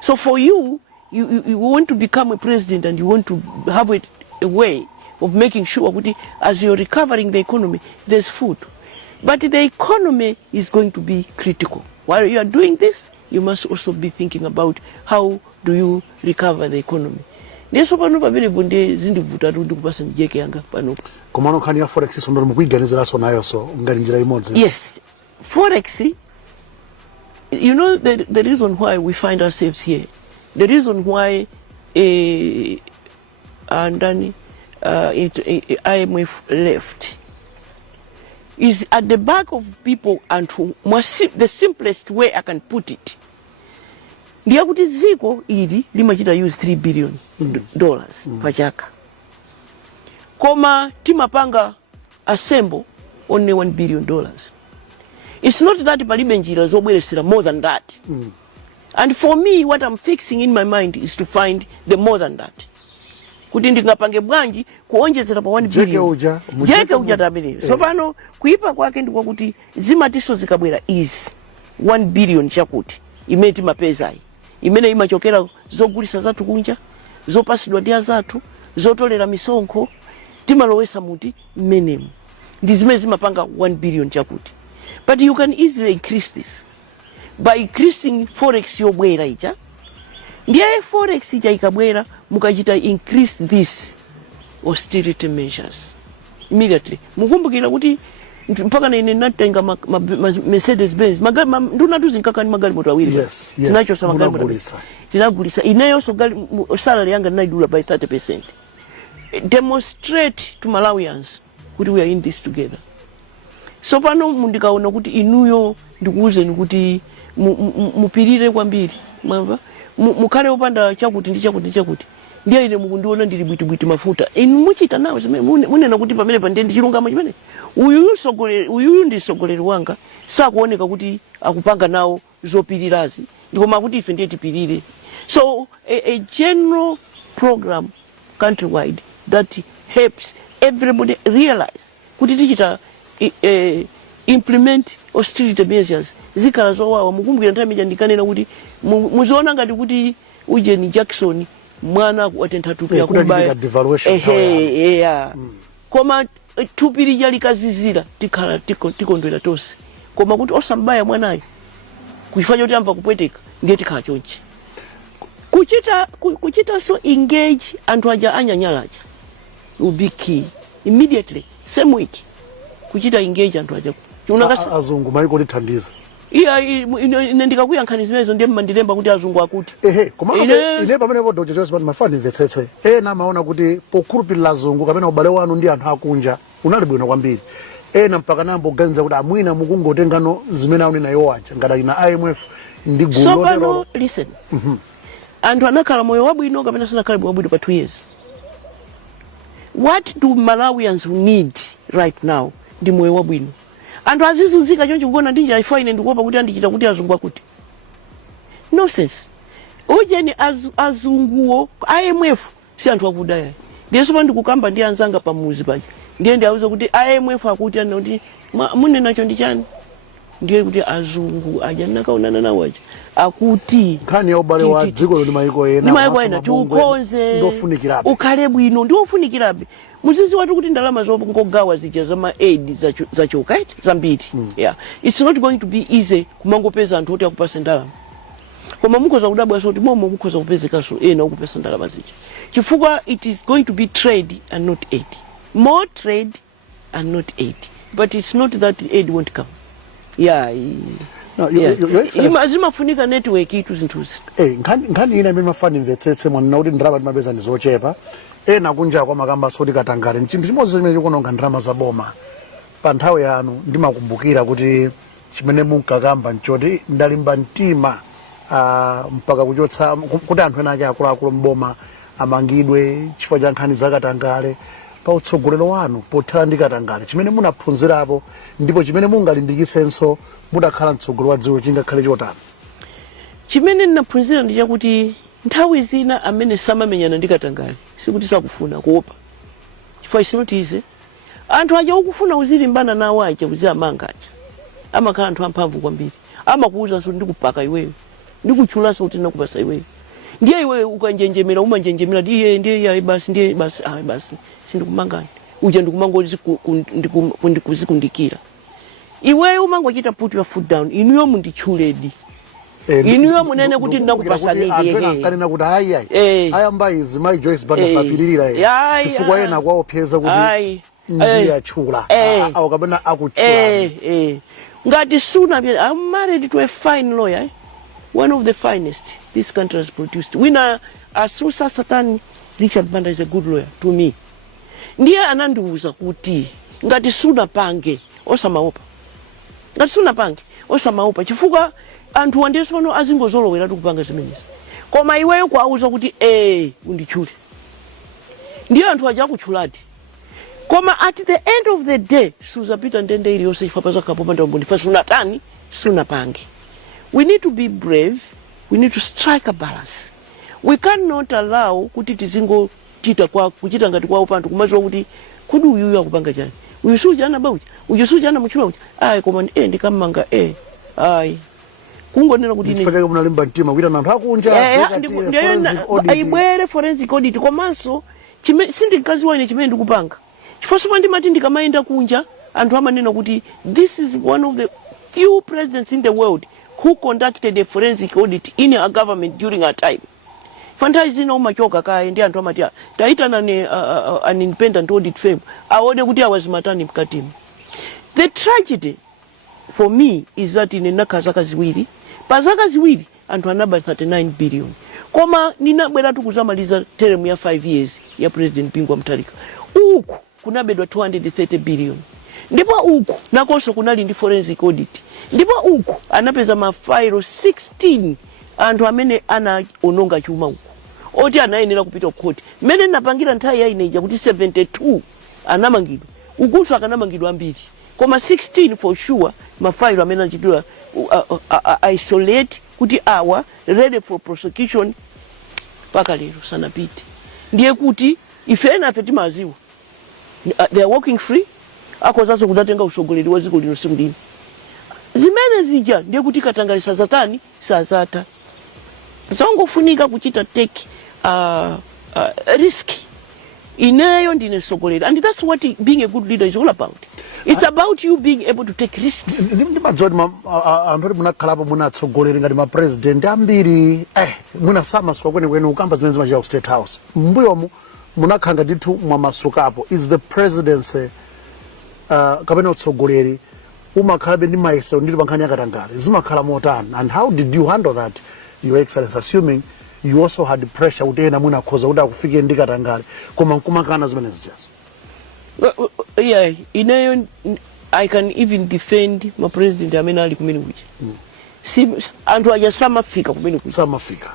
So for you want to become a president and you want to have a way of making sure as you're recovering the economy, there's food. But the economy is going to be critical. While you are doing this, you must also be thinking about how do you recover the economy. Neso pano pamene bonde zindivuta kuti kupasa njeke yanga panopo. Komano khani ya forex sondolo mukuiganizira so nayo so ngati njira imodzi. Yes. Forex, you know the reason why we find ourselves here, the reason why IMF left is at the back of people, and the simplest way I can put it, ndiye kuti ziko ili limachita use $3 billion pachaka, koma timapanga assemble only $1 billion. It's not that palibe njira zobweresera more than that. And for me, what I'm fixing in my mind is to find the more than that. Kuti ndingapange bwanji kuonjezera pa 1 billion. Jeke uja tabiri. So pano kuipa kwake ndikwa kuti zimatiso zikabwera is 1 billion chakuti imeti mapeza imene imachokera zogulisa zathu kunja, zopasidwa ndi azathu, zotolera misonkho, timalowesa muti menemu. Ndi zimene zimapanga 1 billion chakuti. But you can easily increase this by increasing forex yobwera ija. Ndiye forex ija ikabwera mukachita increase this austerity measures immediately. Mukumbukira kuti mpaka na ine natenga Mercedes Benz nduna tuzinkakani magali moto awiri. Yes. Tinachosa magali moto. Tinagulisa. Inayoso salary yanga naidula by 30%. Demonstrate to Malawians kuti we are in this together. So pano mundikaona kuti inuyo ndikuuze kuti mupirire kwambiri. Mwamba mukale opanda chakuti ndi chakuti. Ndiye ine mukundiona ndili bwiti mafuta. Inu muchita nawo zimene munena kuti pamene pande ndi chilungamo chimene. Uyu ndi sogoleri wanga sakuoneka kuti akupanga nawo zopirirazi. Ndikoma kuti ife ndiye tipirire. So a general program countrywide that helps everybody realize kuti tichita implement austerity measures zikhala zowawa. Mukumbukira nthawi ija ndikanena kuti muziona ngati kuti Ujeni Jackson mwana watentha tupi ya kubaya koma tupi lija likazizira tikhala tikondwera tonse, koma kuti osambaya mwanayo kuifanya kuti ampa kupweteka ndiye tikhala chonchi. Kuchita so engage anthu aja anyanyalaja will be key immediately same week. Kuchita engage anthu aja azungu maiko lithandiza ine ndikakuyankhani zimenezo ndiye mmandilemba kuti azungu akuti koma ine pamene podoja chose pano mafani mvetsetse ena maona kuti pokhulupirira azungu kapena ubale wanu ndi anthu akunja unali bwino kwambiri ena mpaka nambo kuganiza kuti amwina mukungotengano zimene aunena iwo aja ngati ina IMF ndi gulu lotero. So pano listen, anthu anakhala moyo wabwino kapena sanakhala moyo wabwino pa 2 years. What do Malawians need right now ndi moyo wabwino. Anthu azizunzika choncho kugona ndi njira ifa ine ndikuopa kuti andichita kuti azungu akuti. Nonsense. Ujeni azunguwo IMF si anthu akudaya. Ndiyeso pano ndikukamba ndi anzanga pamuzi paja. Ndiye ndiauza kuti IMF akuti ana kuti mune nacho ndi chani. Ndiye kuti azungu aja nakaonana nawo aja akuti nkhani ya ubale wa dziko ndi mayiko ena tiukonze ndofunikirabe ukhale bwino ndiofunikirabe. Muzizi watu kuti ndalama zongogawa zija za ma aid za chokaiti zambiri. Yeah, it's not going to be easy kumangopeza anthu oti akupasa ndalama. Koma mukhoza kudabwa so kuti momo mukhoza kupezekaso ena ukupesa ndalama zija. Chifukwa it is going to be trade and not aid. More trade and not aid. But it's not that aid won't come. Yeah. No, zimafunika network itu zinthuzi. Nkhani ina imene mafani mvetsetse mwana kuti ndalama timapeza ndi zochepa. Ena kunja kwa makamba soti katangale. Chinthu chimodzi chimene chikuononga ndalama za boma. Pa nthawi yanu ndimakumbukira kuti chimene munkakamba nchoti ndalimba mtima mpaka kuchotsa kuti anthu ena ake akuluakulu mboma amangidwe chifukwa cha nkhani za katangale. Pa utsogolero wanu pothera ndi katangale chimene munaphunzirapo ndipo chimene mungalimbikisenso mudakhala mtsogolo wa dziko chingakhale chotani. Chimene ndinaphunzira ndi chakuti nthawi zina amene samamenyana ndi katangale sikuti sakufuna kuopa. Chifukwa it's not easy. Anthu aja ukufuna uzilimbana nawo aja uzamanga aja amakhala anthu amphamvu kwambiri amakuuza so ndikupaka iweyo ndikuchulaso kuti nakupasa iweyo. Ndiye iwe ukanjenjemera umanjenjemera ndiye basi basi sindikumangani uja ndikumangoti ndikuzikundikira iwe umangochita put your foot down inuyo mundichuledi inuyo munene kuti ndakupasaniye kanena kuti hayi ayamba izi my Joyce banda safiririra chifukwa yena kwaopeza kuti ndiye achula au kabena akuchula ngati suna I'm married to a fine lawyer, one of the finest this country has produced. Winner Asusa Satan Richard Banda is a good lawyer to me. Ndiye anandiuza kuti ngati suna pange osamaopa. Ngati suna pange osamaopa chifukwa anthu wandeso pano azingozolowera kupanga zimenezi. Koma iweyo kwauza kuti undichule. Ndiye anthu aja kuchuladi. Koma at the end of the day suzapita ndende ili yose ifapaza kapopanda mbondifa sunatani suna pange. We need to be brave. We need to strike a balance. We cannot allow kuti tizingo chita kwa kuchita ngati kwa upandu kumaziwa kuti kudi uyu akupanga chani. Uyu suja ana bauchi. Uyu suja ana mchula uchi. Koma ndikamanga kungonena kuti ni faka munalimba mtima kuita anthu akunja ibwere forensic audit komanso sindikazi wine chimene ndikupanga. Chifukwa ndimati ndikamaenda kunja anthu amanena kuti this is one of the few presidents in the world who conducted a forensic audit in a government during our time. Fantai zina umachoka kaya ndi anthu amati taitana an independent audit firm aone kuti awazimatani mkatimu. The tragedy for me is that inenaka zaka ziwiri pazaka ziwiri anthu anaba 39 billion koma ninabwera tukuzamaliza term ya 5 years ya President Bingu wa Mutharika uku kunabedwa 230 billion ndipo uku nakonso kunali ndi forensic audit ndipo uku anapeza mafailo 16 anthu amene anaononga chuma uku oti anayenera kupita kukoti mene napangira nthawi ya ineja kuti 72 anamangidwa ukunso akanamangidwa ambiri koma 16 for sure mafailo amene anachitira isolate kuti awa ready for prosecution paka lero sanapite. Ndiye kuti ifena timaziwa they are working free akozaso kudatenga usogoleri wa dziko lino simdini zimene zija ndiye kuti katangalisa zatani sazata zongofunika kuchita take risk ineyo ndine sogoleri and that's what being a good leader is all about. It's about you being able to take risks. Ndimadzoti anthu munakhalapo munatsogoleri ngati ma president ambiri munasamaso kwenikweni ukamba zimene zimachita ku State House mbuyomu munakhanga ndithu mwamasukapo is the presidency kapena utsogoleri umakhala bendi maisa ndili bankhani yakatangale zimakhala motani, and how did you handle that, Your Excellency, assuming you also had the pressure kuti ena mwina akhoza kuti akufike ndi katangale koma nkumakana zimene zijazo? Yeah, ineyo I can even defend my president amene ali kumene kuja. Si anthu aja samafika kumene kuja. Samafika.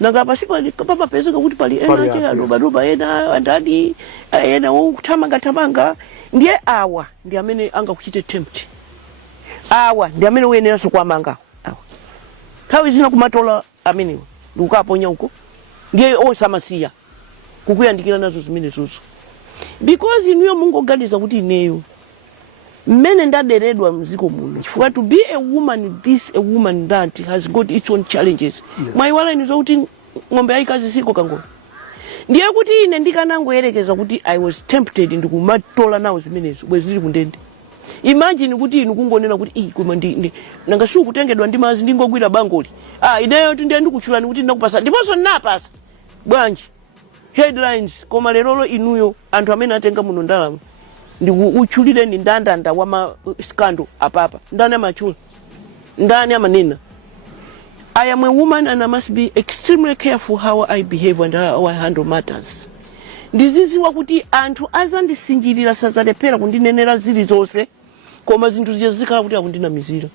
Nanga pasipa papa pesa kuti pali ena aja adoba ena andadi ena ukuthamanga ndiye awa ndi amene anga kuchite tempt. Awa ndi amene uyenera sokwamanga. Awa. Nthawi zina kumatola amene ndikukaponya uko ndiye osamasiya kukuyandikira nazo zimene zozo. Because inuyo mungoganiza kuti ineyo mmene ndaderedwa mziko muno chifukwa to be a woman this, a woman that has got its own challenges. Mwaiwala inizo kuti ng'ombe ayikazi siko kangolo. Ndiye kuti ine ndikanangoyerekeza kuti I was tempted ndikumatola nawo zimenezo bwezi zili kundende. Imagine kuti inu kungonena kuti koma nanga si kutengedwa ndi mazi ndingogwira bangoli. Ineyo ndiye ndikuchulani kuti ndakupasa ndiponso napasa bwanji headlines koma lerolo inuyo anthu amene atenga muno ndalama ndi uchulire ni ndandanda wa ma scandal apapa ndani amachula ndani amanena. I am a woman and I must be extremely careful how I behave and how I handle matters. Ndiziziwa kuti anthu azandisinjirira sazalepera kundinenera zili zonse koma zinthu zizikhala kuti akundinamizira.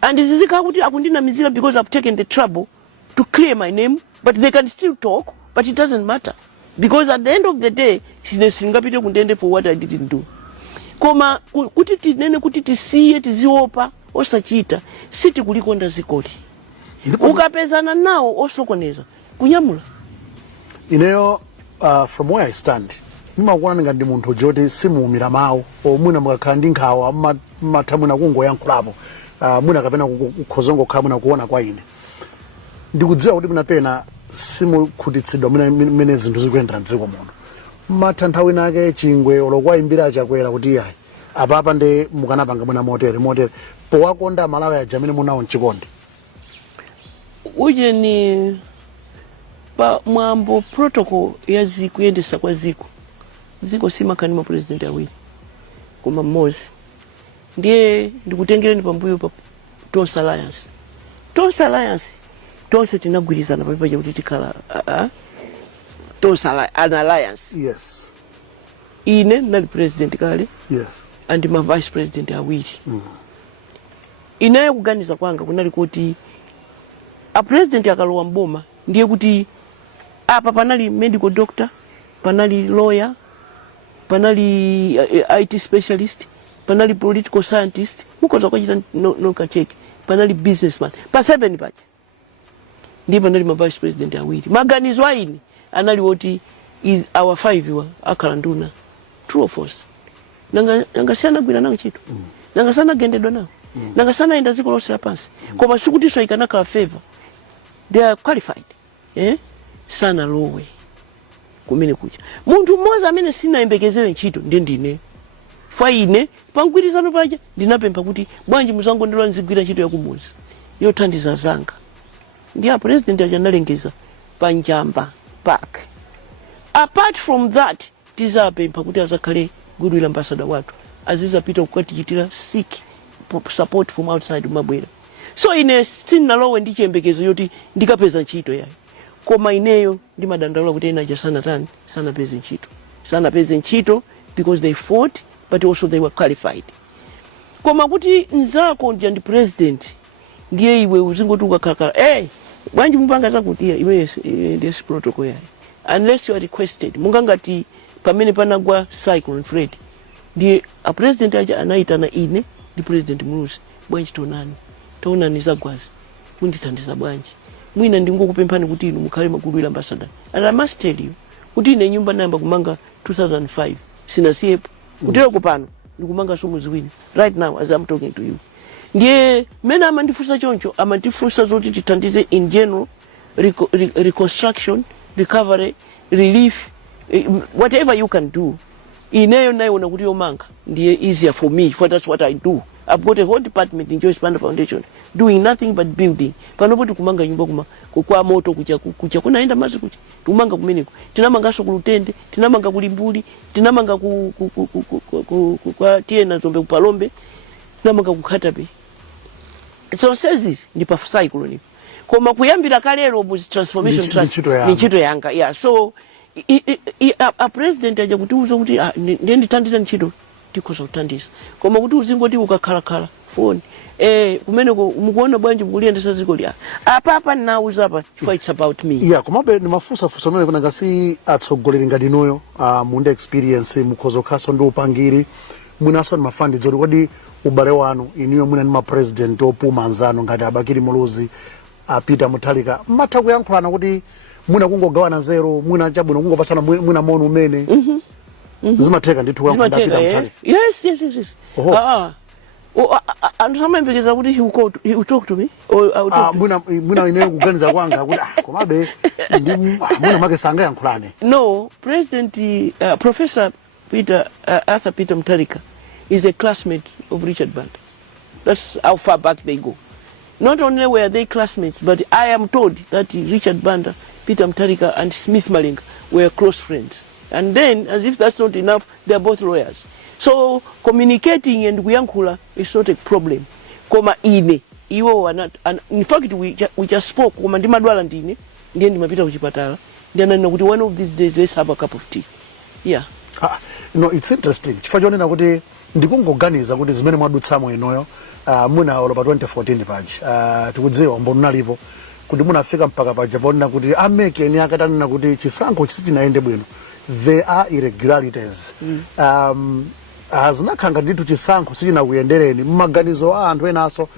And zizikhala kuti akundinamizira because I've taken the trouble to clear my name, but they can still talk, but it doesn't matter. Because at the end of the day, singapite kundende for what I didn't do. Koma kuti tinene kuti tisiye tiziopa osachita siti kulikonda zikoli. Ukapezana nawo osokoneza kunyamula. Ineyo from where I stand, nimakuona ngati munthu joti simuumira mawu omwina mukakhala ndi nkhawa mathamwina kungoyankhulapo mwina kapena kukhozongo khala mwina kuona kwa ine. Ndikudziwa kuti munapena simukhutitsidwa mene zinthu zikuyendera mdziko muno. Matanthawi nake chingwe olokwayimbira chakwera kuti yayi apapa ndi mukanapanga mwina motere powakonda Malawi aja amene munawo mchikondi. Uje ni pa mwambo protocol ya kuyendesa kwa ziko simakani ma president awiri koma mmodzi ndiye ndikutengereni pambuyo pa Tonse Alliance. Tonse Alliance tonse tinagwirizana pamoja kuti tikhala Tonse Alliance. Yes. Ine ndali president kale. Yes. And my vice president awiri. Inaye kuganiza kwanga kunali kuti a president akalowa mboma ndiye kuti apa panali medical doctor, panali lawyer, panali IT specialist, panali political scientist, mukoza kwachita no kacheki, panali businessman, pa 7 pacha. Ndiye panali ma vice president awiri. Maganizo aini anali woti is our 5 wa akhala nduna. True or false? Nanga sana gwira nawo chito. Nanga sana gendedwa nawo. Nanga sana enda ziko lonse lapansi. Koma sikuti so ikanaka favor. They are qualified. Sana lowe kumene kucha munthu mmoza amene sinayembekezere ntchito ndine fa ine pangwirizano paja ndinapempha kuti bwanji muzango ndilo nzigwira ntchito yakumuzi yothandiza zanga ndiye president aja analengeza pa Njamba Park. Apart from that tizapempha kuti azakhale goodwill ambassador wathu azizapita kukatichitira seek support from outside mabwera. So ine sinalowe ndi chiyembekezo yoti ndikapeza ntchito yayi. Koma ineyo ndi madandaulo kuti ena sana peze ntchito because they fought but also they were qualified. Koma kuti nzako ndi president ndiye iwe uzingoti ukakhala bwanji mupanga zakutia iwe ndiye protocol yayi unless you are requested. Mungangati pamene panagwa Cyclone Fred ndiye a president aja anaitana ine ndi president Muluzi bwanji tonani zagwazi mundithandiza bwanji mwina ndingokupemphani kuti inu mukhale goodwill ambassador. And I must tell you kuti ine nyumba namba kumanga 2005 sinasiyepo kutero kupano ndikumanga somuzi wina right now as I'm talking to you. Ndiye mena amandifunsa choncho amandifunsa zoti tithandize in general reconstruction, recovery, relief, whatever you can do. Ineyo nayo kuti yomanga ndiye easier for me, for that's what I do. I've got a whole department in Joyce Banda Foundation doing nothing but building. Panopo kumanga nyumba kwa moto kucha kunaenda mazi kucha tumanga kumeneko tinamanga so kulutende tinamanga kulimbuli tinamanga kwa tiena zombe kupalombe namanga kukhatabe. So says this ndi pa cycle ni. Koma kuyambira kalero mu transformation ni chito yanga. Yeah, so a president aja kutiuza kuti ndiye nditandita ntchito tikoza kutandisa. Koma kuti uzingoti ukakhala phone kumeneko mukuona bwanji mukuliyendesa ziko lya apa nauza apa chifukwa it's about me. Yeah, komabe ni mafusa mene kuna ngasi atsogoleri ngati noyo munda experience mukhozo khaso ndi upangiri mwinaso ni mafandi dzoti kodi ubale wanu iniyo mwina ni ma president opuma anzano ngati Abakiri Muluzi Peter Mutharika matha kuyankhulana kuti mwina kungogawana zero mwina chabwino kungopasana mwina mono umene zimatheka ndithu kuyankhula Peter Mutharika. Yes. And someone because I would he would talk to me or mwina ine kuganiza kwanga kuti komabe ndi mwina make sanga yankhulane. No, President Professor Arthur Peter Mutharika is a classmate of Richard Banda. That's how far back they go. Not only were they classmates, but I am told that Richard Banda, Peter Mutharika and Smith Malinga were close friends. And then, as if that's not enough, they are both lawyers. So communicating and kuyankula is not a problem. Koma ine iwo are not, and in fact we just spoke. Koma ndi madwala ndine ndiye ndimapita kuchipatala ndiye nanena kuti one of these days let's have a cup of tea. Yeah. No, it's interesting. Chifukwa chonena kuti ndikungoganiza kuti zimene mwadutsamo inoyo muna olo pa 2014 paji tikudziwa mbonu nalipo kuti munafika mpaka paja ponena kuti amekeni akatanena kuti chisankho chisichinaende bwino. There are irregularities. Azinakhanga nditu chisankho sichina kuyendereni mmaganizo a anthu enaso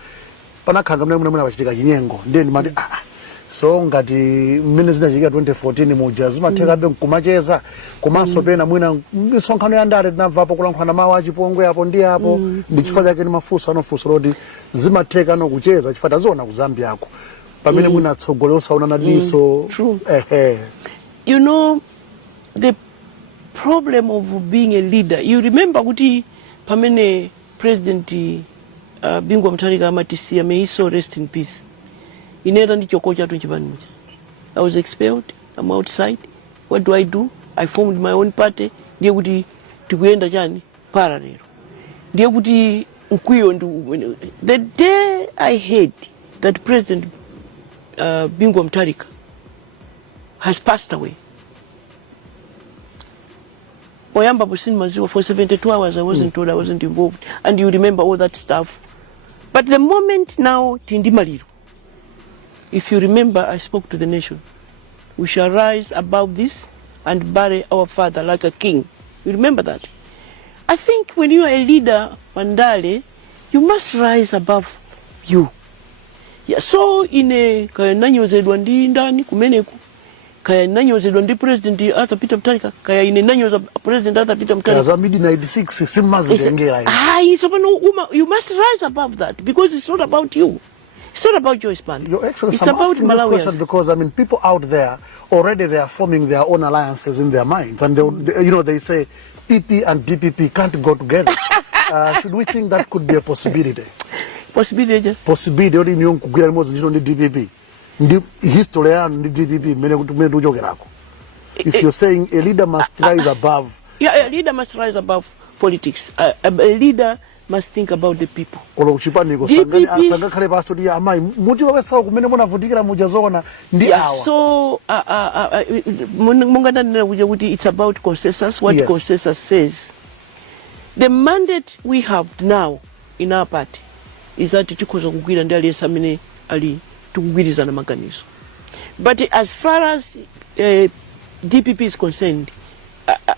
panakhanga mune wachitika chinyengo ndiye ndimati so ngati mmene zinachitika 2014 muja zimathekabe kumacheza komanso pena mwina misonkhano ya ndale tinamvapo kulankhulana mawu achipongwe apo ndi apo ndi chifukwa chake ni mafunso anofunso loti zimatheka nokucheza chifukwa taziona ku Zambiako pamene mwina atsogolera osaonana diso. You know the problem of being a leader. You remember kuti pamene President Bingwa Mutharika amatisiya, may he so rest in peace. Inera ndi choko cha tunchibanuja. I was expelled. I'm outside. What do? I formed my own party. Ndiye kuti tikuenda chani parallel. Ndiye kuti mkwiyo ndu. The day I heard that President Bingwa Mutharika has passed away, Oyamba Pusin Maziwa, for 72 hours I wasn't told, I wasn't involved. And you remember all that stuff. But the moment now, Tindimaliru, if you remember, I spoke to the nation. We shall rise above this and bury our father like a king. You remember that? I think when you are a leader, Mandale, you must rise above you. Yeah, so in a Nanyo Zedwandi ndani kumeneku, kaya nanyozedwa ndi President Arthur Peter Mutharika, kaya ine nanyoza President Arthur Peter Mutharika. Kaza midi 96 simazilengera. You must rise above that because it's not about you. It's not about Joyce Banda. Your Excellency, it's about asking this question because I mean people out there already they are forming their own alliances in their minds and they say PP and DPP can't go together. Should we think that could be a possibility? Possibility. Possibility odi niyo kugwira limozi ndino ndi DPP. Ndi history ya ndi DPP mene kujogerako. If you're saying a leader must rise above. Yeah, a leader must rise above politics. A leader must think about the people. Olo uchipaniko sanga khale paso dia amai muti wesa kumene munavutikira mujazona ndi awa. So munganana kuti it's about consensus. What yes. Consensus says. The mandate we have now in our party is that chikoza kugwira ndi aliyesa amene ali tukugwirizana maganizo. But as far as DPP is concerned,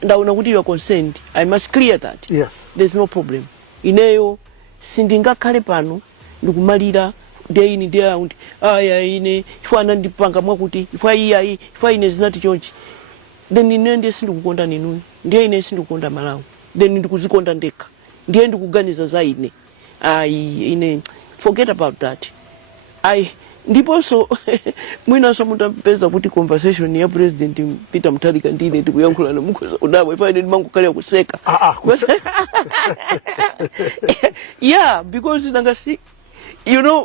ndaona kuti you are concerned, I must clear that. Yes. There's no problem. Ineyo sindingakhale pano ndikumalira day in day out. Ine ifwa nandipanga mwakuti ifwa iya ifwa ine zinati chonchi. Then ine ndiye sindikukonda ninu. Ndiye ine sindikukonda Malawi. Then ndikuzikonda ndekha. Ndiye ndikuganiza za ine. Ine forget about that. Ndipo so mwina somuta mpeza kuti conversation ya President Peter Mutharika ndine tikuyankhula nomukhoza udabwe ifa ine mangukhalira kuseka. Yeah, because nangasi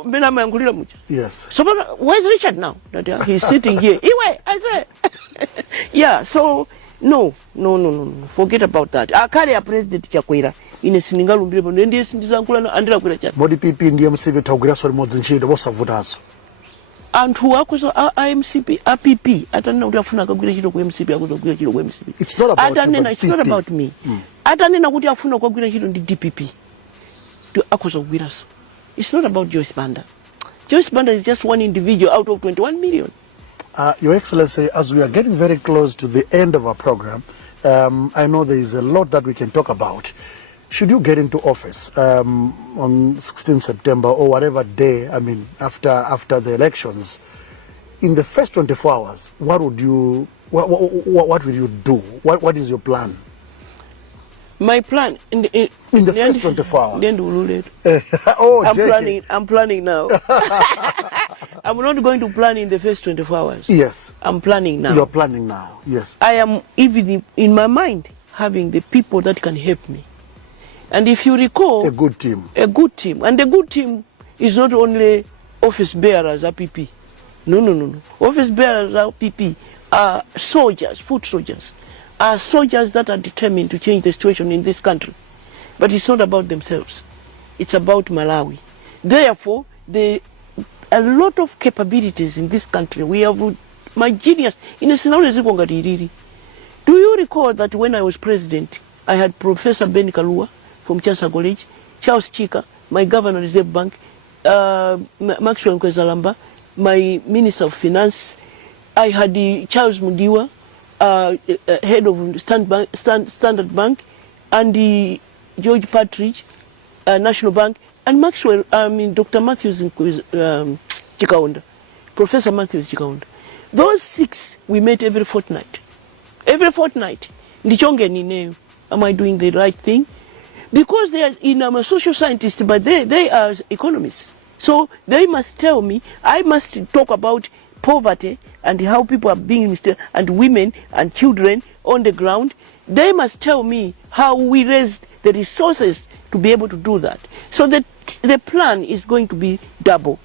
mbena amayankhulira mucha. Yes. So where's Richard now that he's sitting here? Iwe, I say. Yeah, so no. Forget about that. Akale ya President Chakwera ine siningalumbire pano ndiye sindizankula andira kwira chati modi PP ndiye MCP tawugwira so limodzi ntchito bosavutaso anthu akuzo a MCP a PP atanena kuti afuna akagwira ntchito ku MCP akuzogwira ntchito ku MCP it's not about atanena it's not about me atanena kuti afuna kugwira ntchito ndi DPP akuzogwira so it's not about Joyce Banda. Joyce Banda is just one individual out of 21 million. Your Excellency, as we are getting very close to the end of our program, I know there is a lot that we can talk about. Should you get into office on 16 September or whatever day, I mean, after the elections, in the first 24 hours, what would you do? What is your plan? My plan in the first 24 hours. Oh, I'm planning now. I'm not going to plan in the first 24 hours. Yes. I'm planning now. You're planning now, yes. I am even in my mind having the people that can help me. And if you recall... A good team. A good team. And the good team is not only office bearers, APP. No. Office bearers, APP, are soldiers, foot soldiers. Are soldiers that are determined to change the situation in this country. But it's not about themselves. It's about Malawi. Therefore, a lot of capabilities in this country. We have my genius. Do you recall that when I was president, I had Professor Ben Kalua from Chancellor College, Charles Chika, my governor of Reserve Bank, Maxwell Nkwezalamba, my Minister of Finance. I had Charles Mudiwa, head of Standard Bank, and George Partridge, National Bank, and Maxwell, Dr. Matthews Chikaunda, Professor Matthews Chikaunda. Those six we met every fortnight. Every fortnight. Am I doing the right thing? Because I'm a social scientist, but they are economists. So they must tell me, I must talk about poverty and how people are being mistaken, and women and children on the ground. They must tell me how we raise the resources to be able to do that. So that the plan is going to be double.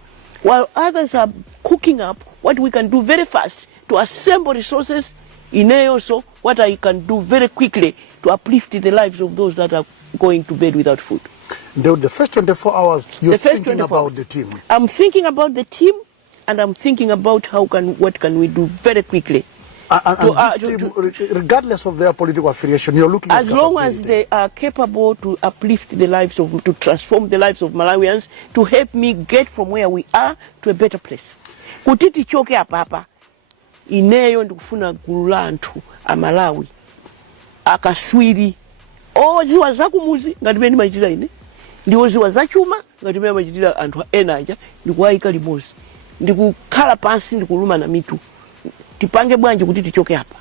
While others are cooking up what we can do very fast to assemble resources, in also what I can do very quickly to uplift the lives of those that are going to bed without food. The first 24 hours, you're thinking about the team. I'm thinking about the team, and I'm thinking about what can we do very quickly. This team, regardless of their political affiliation, you're looking at as long as they are capable to uplift the lives of, to transform the lives of Malawians, to help me get from where we are to a better place. Kutiti choke hapa ineyo ndikufuna gulu la anthu a Malawi akaswiri ziwa zakumuzi ngati mene machitira ine ndiwo ziwa zachuma ngati mene machitira anthu ena aja ndikuwayika limodzi ndikukhala pansi ndikuluma na mitu tipange bwanji kuti tichoke hapa.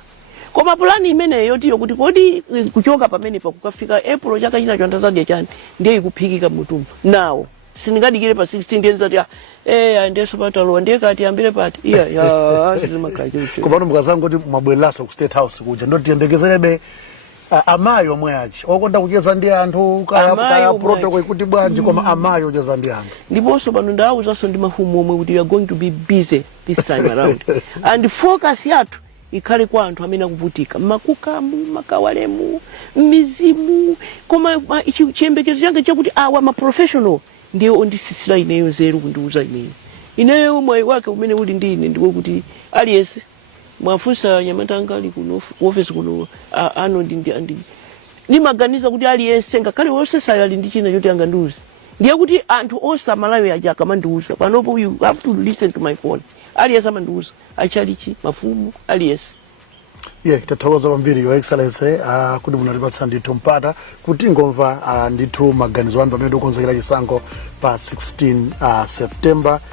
Koma plani imeneyo tiyo kuti kodi kuchoka pamene pakukafika April chaka china chantazadya chani ndiye ikuphikika mutumbu nawo siningadikire pa 16 ndiye nzati ayendeso patalo ndiye kati ambire pati zimakhaje kuti kupano mukazangu kuti mwabwelaso ku State House kuja ndotiyembekezerebe amayo omwe achi okonda kucheza ndi anthu kaya protocol kuti bwanji koma amayo ocheza ndi anthu ndiponso pano ndawuzaso ndi mafumu omwe kuti we are going to be busy this time around and focus yathu ikhale kwa anthu amene akuvutika makukamu makawalemu mizimu koma chiyembekezo changa chakuti awa ma professional ndiye ondisisira ineyo nzeru kundiuza ineyo mwayi wake umene uli ndi ine ndiko kuti aliyense mwafunsa Nyamatanga ali kuno office kuno ano ndi maganiza kuti aliyense ngakhale wonse ali ndi china choti angandiuze ndiye kuti anthu onse Malawi aja akamandiuza panopo you have to listen to my phone aliyense amandiuza achalichi mafumu aliyense. Tathokoza kwambiri Your Excellency kuti munatipatsa ndithu mpata kuti ngomva ndithu maganizo anu pamene ukonzekera chisankho pa 16 September.